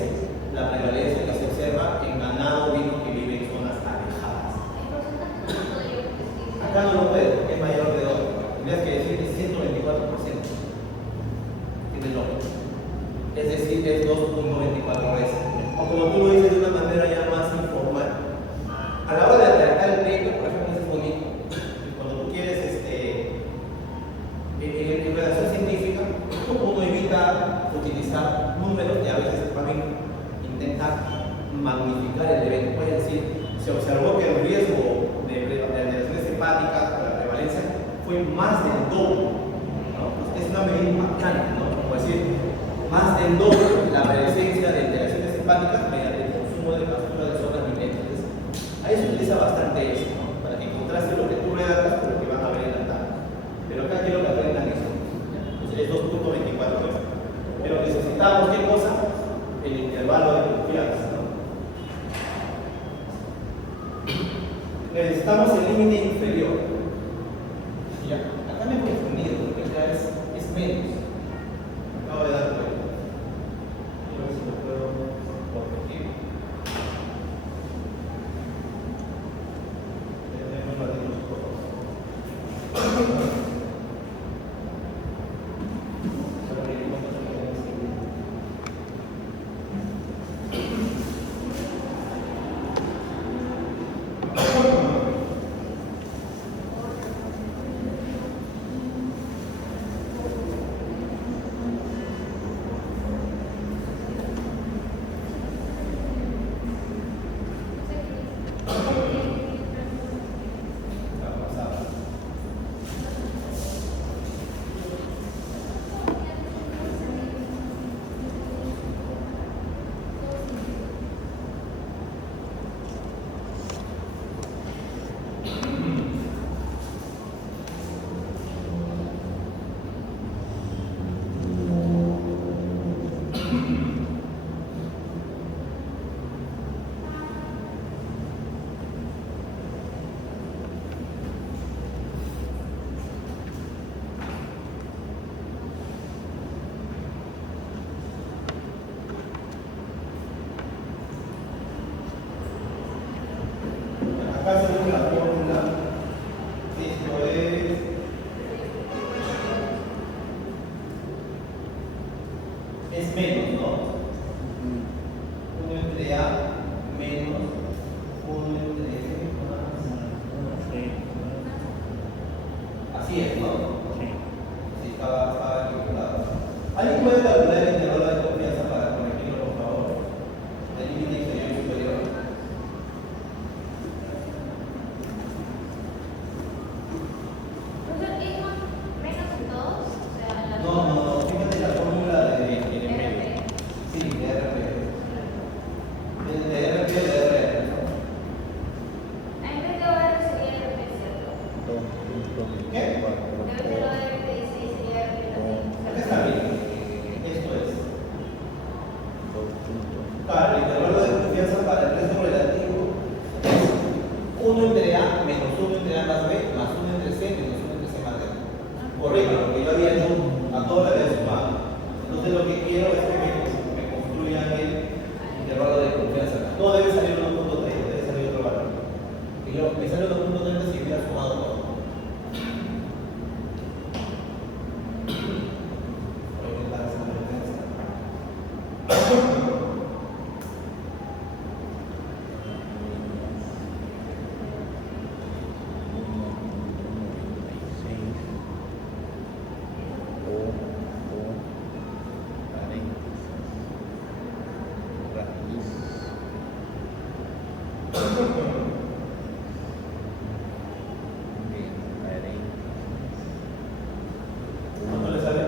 la prevalencia que se observa en ganado bovino que vive en zonas alejadas. Acá no lo puedo, porque es mayor de 2. Tendrías que decir que es 124%. Tiene lógica. Es decir, es 2.24 veces. O como tú lo dices de una manera ya más informal. A la hora de atracar el pleito, por ejemplo, es bonito. Cuando tú quieres, en redacción científica, uno evita utilizar números y a veces también intenta magnificar el evento. Puede decir, se observó que el riesgo de alteraciones hepáticas por la prevalencia fue más del doble, ¿no? Es una medida impactante, ¿no? Como decir, más del doble la presencia de alteraciones hepáticas mediante el consumo de pastura de zonas mineras. Entonces, ahí se utiliza bastante eso, ¿no? Para que contraste lo que tú redactas con lo que van a ver en la tabla. Pero acá quiero que aprendan eso. Entonces es 2.24 veces. Pero necesitamos, ¿qué cosa? El intervalo de confianza, ¿no? Necesitamos el límite inferior. Ya, acá me he confundido porque acá es menos. Acabo de dar cuenta. Quiero ver si lo puedo corregir. Tenemos más de los cosas. Acá según la fórmula, esto es menos, ¿no? 1 entre A menos 1 entre F más. Así es, ¿no? Sí, estaba equivocado. ¿Alguien puede calcular el intervalo de confianza para corregirlo, por favor? El límite inferior y superior. Profesor, ¿es menos en todos? O sea, en la No, fíjate la fórmula de RP. sí, de RP. De RP de RR, ¿no? En vez de OR sería RP, ¿cierto? ¿Qué? En vez de lo de RP sería RP también. Acá está bien. Esto es. Claro, el intervalo de confianza para el resto relativo es 1 entre A menos 1 entre A más B más 1 entre C menos 1 entre C más D. Correcto, porque yo había hecho a todo la vez sumado. Entonces lo que quiero es que me construyan el intervalo de confianza. No debe salir 1.30, debe salir otro valor. Y yo, me sale 1.30 si hubiera sumado todo. Voy a intentar hacer una diferencia. ¿Cuánto le sale?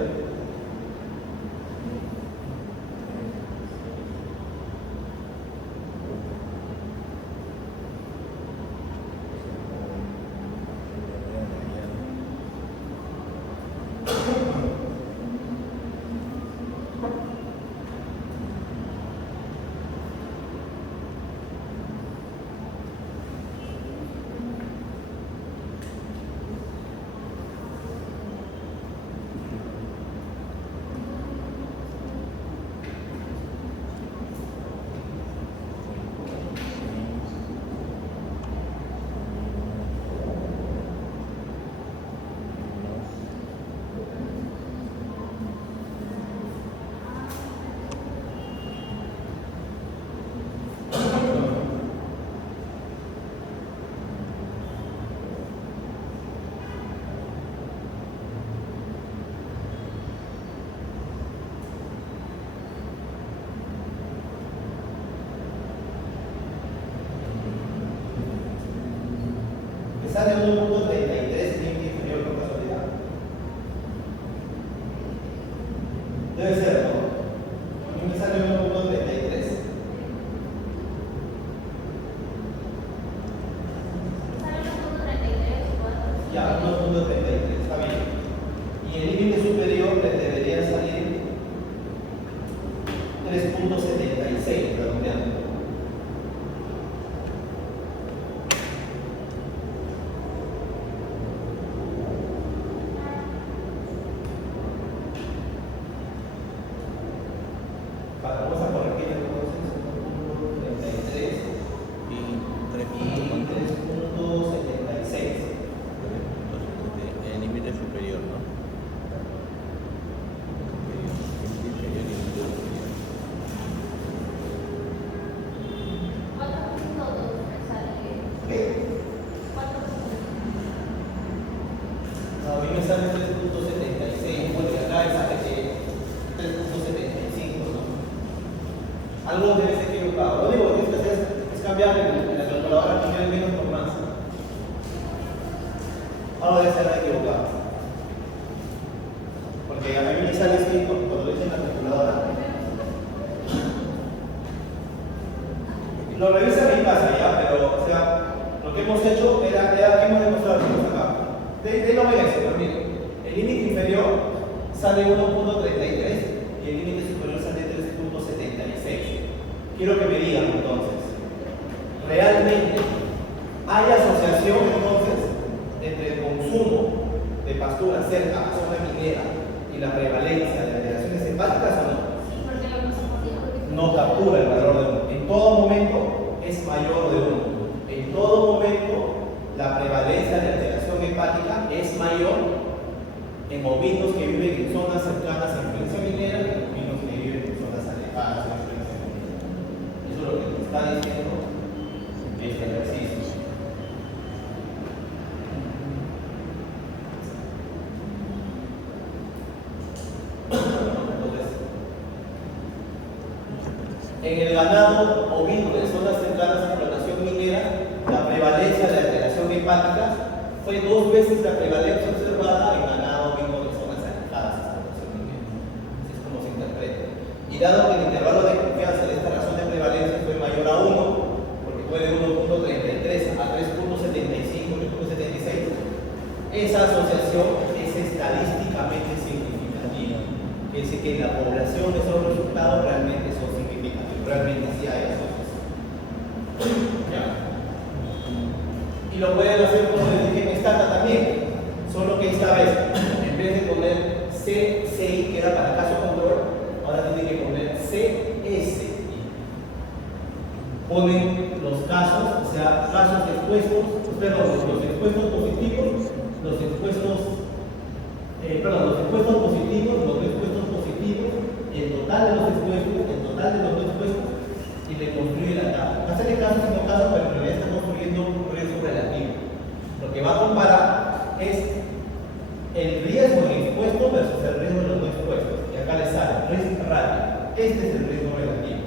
Me sale 1.33 límite inferior por casualidad. Debe ser, ¿no? A mí me sale 1.33. Sale 1.33 o 4. Ya, 1.33, está bien. Y el límite superior le debería salir 3.76, redondeando. Vamos a corregir entonces 1.33 Y y 3.76. el límite superior, ¿no? Superior, límite inferior y límite superior. 4.2 sale. ¿Qué? 4. No, a mí me sale 3.76, porque acá sale 3.75, ¿no? Algo debe ser equivocado. Lo único que tienes que hacer es cambiar en la calculadora, cambiar el menos por más. Algo debe ser equivocado. Porque a mí me sale escrito cuando lo hice en la calculadora. Lo revisé en mi casa ya, pero o sea, lo que hemos hecho era hemos demostrado que estamos acá. De lo ven eso, pero miren, el límite inferior sale 1.33 y el límite superior sale 3.76. Quiero que me digan entonces, ¿realmente hay asociación entonces entre el consumo de pastura cerca a zona minera y la prevalencia de alteraciones hepáticas o no? Sí, porque lo conocemos. No captura el valor de 1. En todo momento es mayor de 1. En todo momento la prevalencia de alteración hepática es mayor en ovinos que viven en zonas cercanas a influencia minera que en ovinos que viven en zonas alejadas a influencia minera. Eso es lo que nos está diciendo este ejercicio. Entonces, en el ganado ovino de zonas cercanas a explotación minera, la prevalencia de alteración hepática fue 2 veces la prevalencia observada en ganado ovino de zonas alejadas a explotación minera. Así es como se interpreta. Y dado que el intervalo de confianza de esta razón de prevalencia fue mayor a 1, porque fue de 1.33 a 3.75, 3.76, esa asociación es estadísticamente significativa. Quiere decir que en la población esos resultados realmente son significativos, realmente sí hay asociación. ¿Ya? Y lo pueden hacer como les dije en Stata también, solo que esta vez, en vez de poner CCI, que era para caso control, ahora tienen que poner CSI. Ponen los casos, o sea, casos expuestos, perdón, los expuestos positivos, los expuestos positivos, los no expuestos positivos, el total de los expuestos, el total de los no expuestos, y le construye la tabla. Va a ser el caso sin caso, pero en realidad está construyendo un riesgo relativo. Lo que va a comparar es el riesgo del expuesto versus el riesgo de los no expuestos. Y acá le sale risk ratio. Este es el riesgo relativo.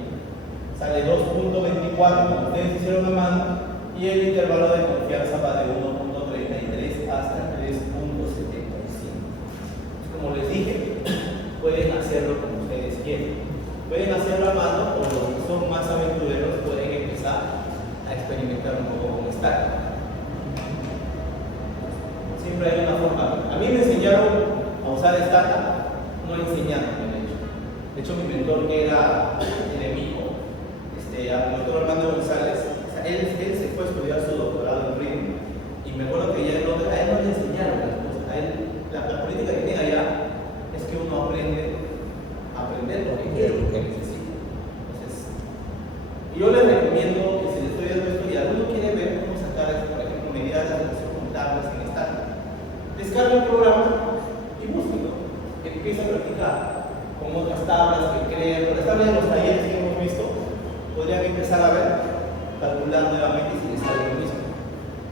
Sale 2.24 como ustedes hicieron a mano, y el intervalo de confianza va de 1.33 hasta 3.75. Como les dije, pueden hacerlo como ustedes quieren. Pueden hacerlo a mano, o los que son más aventureros pueden empezar a experimentar un poco con Stata. Siempre hay una forma. A mí me enseñaron a usar Stata, no enseñaron, de hecho mi mentor, que era enemigo, el doctor Armando González, o sea, él se fue a estudiar su doctorado en RIM, y me acuerdo que ya en Londres, a él no le enseñaron las cosas. A él, la política que tiene allá es que uno aprende a aprender lo que quiere, lo que necesita. Entonces, yo les recomiendo que si les estoy dando esto y alguno quiere ver cómo sacar, por ejemplo, medidas de relación con tablas en Stata, descarga el programa y búsquelo. Empieza a practicar con otras tablas que creen, con las tablas de los talleres que hemos visto, podrían empezar a ver, calcular nuevamente si les sale lo mismo.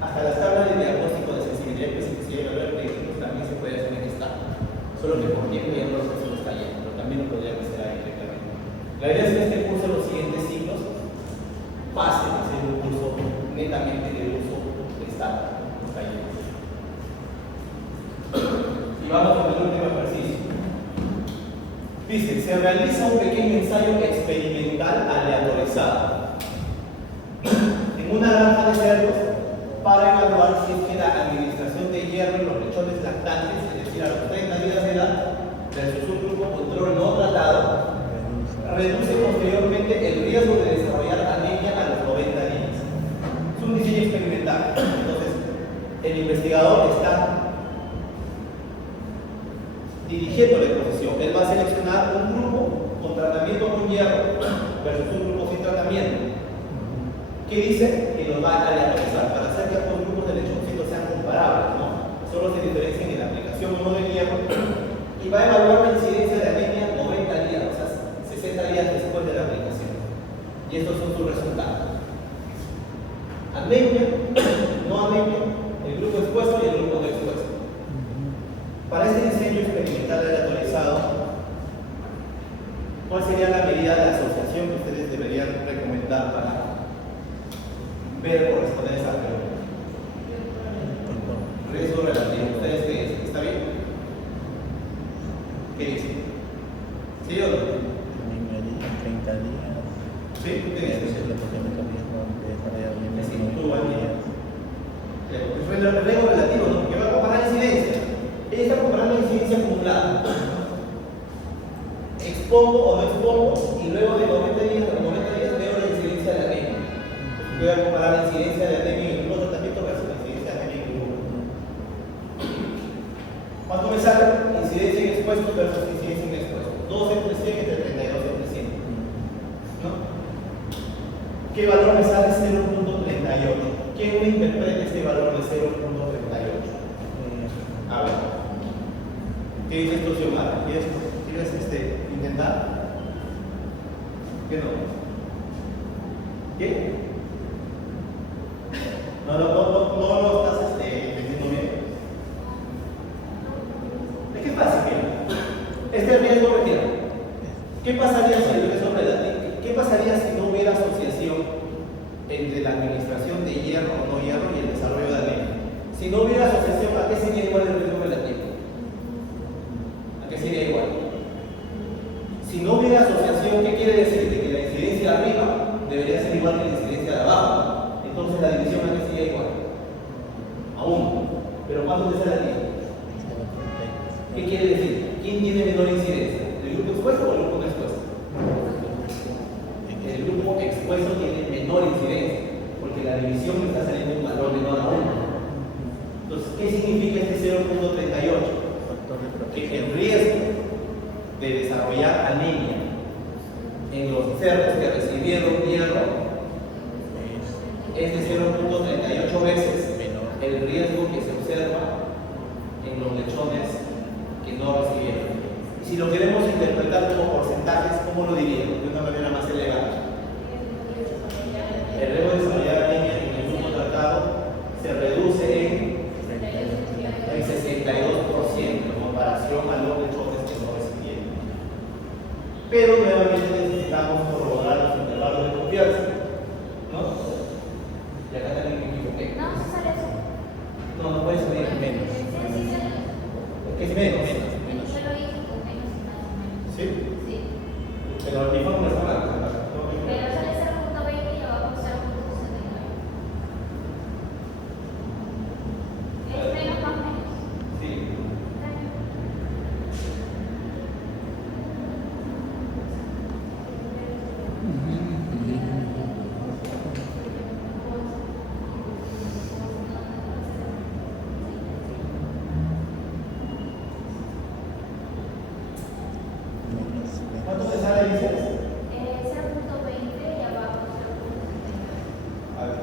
Hasta las tablas de diagnóstico de sensibilidad y especificidad de los también se puede hacer en Stata, solo que por tiempo ya no lo hacen los talleres, pero también lo podrían hacer ahí directamente. La idea es que este curso, los siguientes ciclos, pasen a ser un curso netamente de uso de Stata, los talleres. Y vamos con el último ejercicio. Dice, se realiza un pequeño ensayo experimental aleatorizado en una granja de cerdos para evaluar si es que la administración de hierro en los lechones lactantes, es decir, a los 30 días de edad, versus un grupo control no tratado, reduce posteriormente el riesgo de desarrollar anemia a los 90 días. Es un diseño experimental. Entonces, el investigador está dirigiendo la exposición. Él va a seleccionar un grupo con tratamiento con hierro versus un grupo sin tratamiento, que dice que los va a aleatorizar para hacer que ambos grupos de lechoncitos sean comparables, ¿no? Solo se diferencian en la aplicación o no del hierro, y va a evaluar la incidencia de anemia 90 días, o sea, 60 días después de la aplicación. Y estos son sus resultados. Anemia, no anemia, el grupo expuesto y el grupo no expuesto. Para este diseño experimental aleatorizado, ¿cuál sería la medida de asociación que ustedes deberían recomendar para ver o responder esa pregunta? Riesgo relativo. ¿Ustedes qué dicen? ¿Está bien? ¿Qué dicen? ¿Sí o no? 30 días. ¿Sí? ¿Tú qué dices? Es lo que tiene que desarrollar bien. Sí, tú al día. El riesgo relativo, ¿no? Porque va a comparar incidencia. Ella está comparando incidencia acumulada. Expongo o no expongo, y luego de 90 días veo la incidencia de anemia. Voy a comparar la incidencia de anemia en el grupo de tratamiento versus la incidencia de anemia en el grupo. ¿Cuánto me sale? Incidencia en expuesto versus incidencia en expuesto. 2 entre 100 entre 32 entre 100. ¿No? ¿Qué valor me sale? 0.38. ¿Quién me interpreta este valor de 0.38? 0.38. A ver, ¿qué dice esto, Xiomara? ¿Quieres intentar? ¿Qué no? ¿Qué? No lo estás entendiendo bien. Es que fácil, mira. Este es el riesgo retiro. ¿Qué pasaría si el riesgo relativo? ¿Qué pasaría si no hubiera asociación entre la administración de hierro o no hierro y el desarrollo de anemia? Si no hubiera asociación, ¿a qué sería igual el riesgo relativo? ¿A qué sería igual? Si no hubiera asociación, ¿qué quiere decir? De que la incidencia de arriba debería ser igual que la incidencia de abajo. Entonces la división a qué sería igual? A 1. ¿Pero cuánto te sale a ti? ¿Qué quiere decir? ¿Quién tiene menor incidencia? ¿El grupo expuesto o el grupo no expuesto? El grupo expuesto tiene menor incidencia, porque la división me está saliendo un valor menor a 1. Entonces, ¿qué significa este 0.38? Que el riesgo de desarrollar anemia en los cerdos que recibieron hierro es de 0.38 veces el riesgo que se observa en los lechones que no recibieron. Y si lo queremos interpretar como porcentajes, ¿cómo lo diríamos? De una manera más elegante. El riesgo de desarrollar anemia en el grupo tratado se reduce en 62% en comparación a los lechones que no recibieron. Pero nuevamente necesitamos corroborar los intervalos de confianza, ¿no? Y acá también me equivoqué. No, se sale eso. No puede salir menos. ¿Qué es menos? Yo lo hice con menos y más o menos. ¿Sí? Sí. Pero el informe está mal. Pero sale 0.20 y abajo 0.69. Es menos más menos. Sí. ¿Cuánto te sale, dices? 0.20 y abajo 0.69. A ver.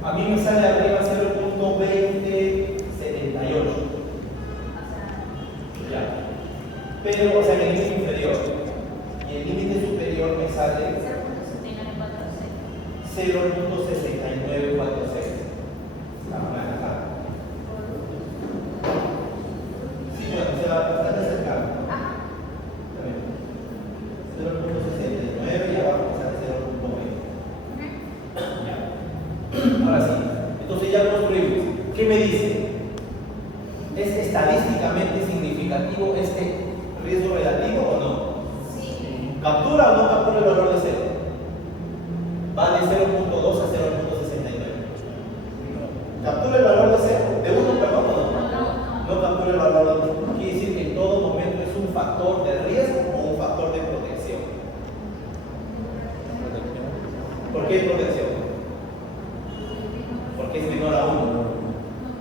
A mí me sale arriba 0.2078. Ya. Pero, o sea, en el límite inferior. Y el límite superior me sale 0.6946. Sí, bueno, se va bastante cercano. 0.69 y abajo me sale 0.20. Ya. Ahora sí, entonces ya construimos. ¿Qué me dice? ¿Es estadísticamente significativo este riesgo relativo o no? Sí. ¿Captura o no captura el valor de 0? Va de 0.2 a 0.69. ¿Captura el valor de 0? ¿De 1, perdón, o no? No captura el valor de 1. Quiere decir que en todo momento es un factor de riesgo o un factor de protección. ¿Por qué protección? Porque es menor a 1.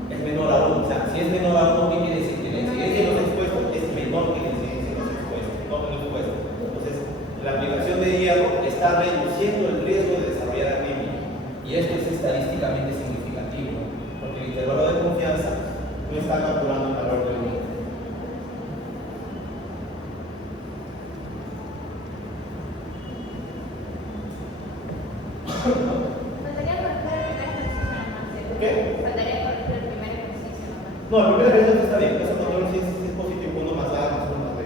Es menor a 1. O sea, si es menor a 1, ¿qué quiere decir? Que la incidencia de los expuestos es menor que la incidencia de los expuestos. No que los expuestos. Entonces, la aplicación de hierro está reduciendo el riesgo de desarrollar anemia. Y esto es estadísticamente significativo. Porque el intervalo de confianza no está capturando el valor de 1. Faltaría corregir el primer ejercicio nomás. ¿Qué? Faltaría corregir el primer ejercicio nomás. No, el primer ejercicio está bien. Ese control sí es positivo. 1 más A más 1 más B.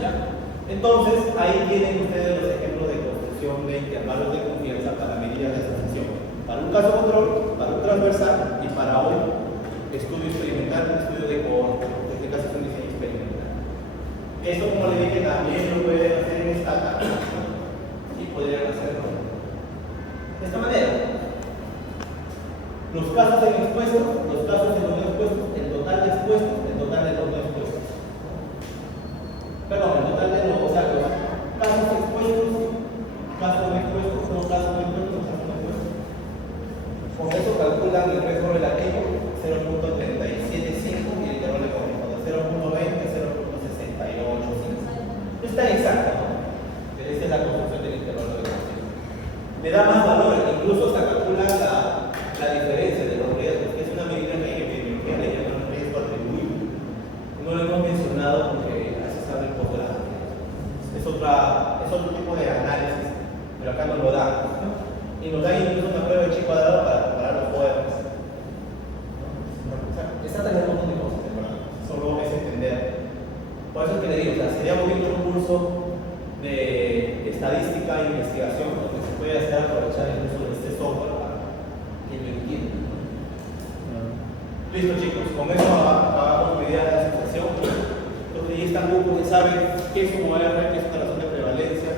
¿Ya? Entonces, ahí tienen ustedes los ejemplos de construcción de intervalos de confianza para medidas de asociación. Para un caso control, para un transversal y para un estudio experimental, un estudio de cohorte. En este caso es un diseño experimental. Esto, como le dije, también lo pueden hacer en Stata y podrían hacerlo de esta manera. Los casos en expuestos, los casos en no expuestos, el total de expuestos, el total de los no expuestos. Perdón, el total de los, o sea, los casos expuestos, casos no expuestos, no casos no expuestos, casos no expuestos. Con eso calculan el riesgo relativo 0.375 y el intervalo de corresponde 0.20, 0.685. No es tan exacto, ¿no? Pero esa es la construcción del intervalo de corresponde. Le da más valor, incluso se calcula la diferencia de los riesgos, que es una medida que hay en epidemiología le llaman riesgo atribuible. No lo hemos mencionado porque así se abre el posgrado. Es otro tipo de análisis, pero acá nos lo da, ¿no? Y nos da incluso una prueba de chi cuadrado para comparar los poderes. Está tan un montón de cosas, de verdad. Solo es entender. Por eso es que le digo, o sea, sería bonito un curso de estadística e investigación, donde se puede hacer aprovechar el uso de este software para que lo entiendan. Listo, chicos, con eso acabamos mi idea de la asociación. Entonces ya está Google, ya sabe qué es un OR, qué es una razón de prevalencia,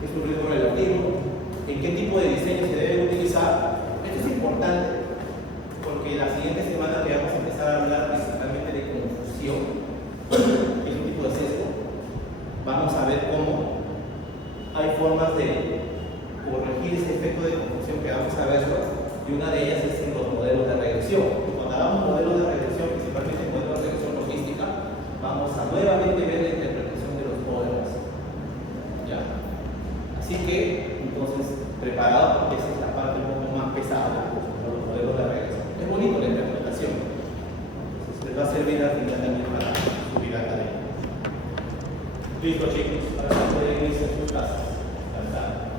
qué es un riesgo relativo, en qué tipo de diseño se debe utilizar. Esto es importante porque la siguiente semana que vamos a empezar a hablar principalmente de confusión, que es un tipo de sesgo. Vamos a ver cómo hay formas de corregir este efecto de confusión que vamos a verlo, y una de ellas es en los modelos de regresión. Cuando hagamos modelos de regresión, principalmente modelos de regresión logística, vamos a nuevamente ver la interpretación de los modelos. ¿Ya? Así que, entonces, preparado, porque esa es la parte un poco más pesada de los modelos de regresión. Es bonito la interpretación. Entonces, les va a servir al final también para subir a cadena. Listo, chicos, ahora pueden irse a sus casas. Descansar.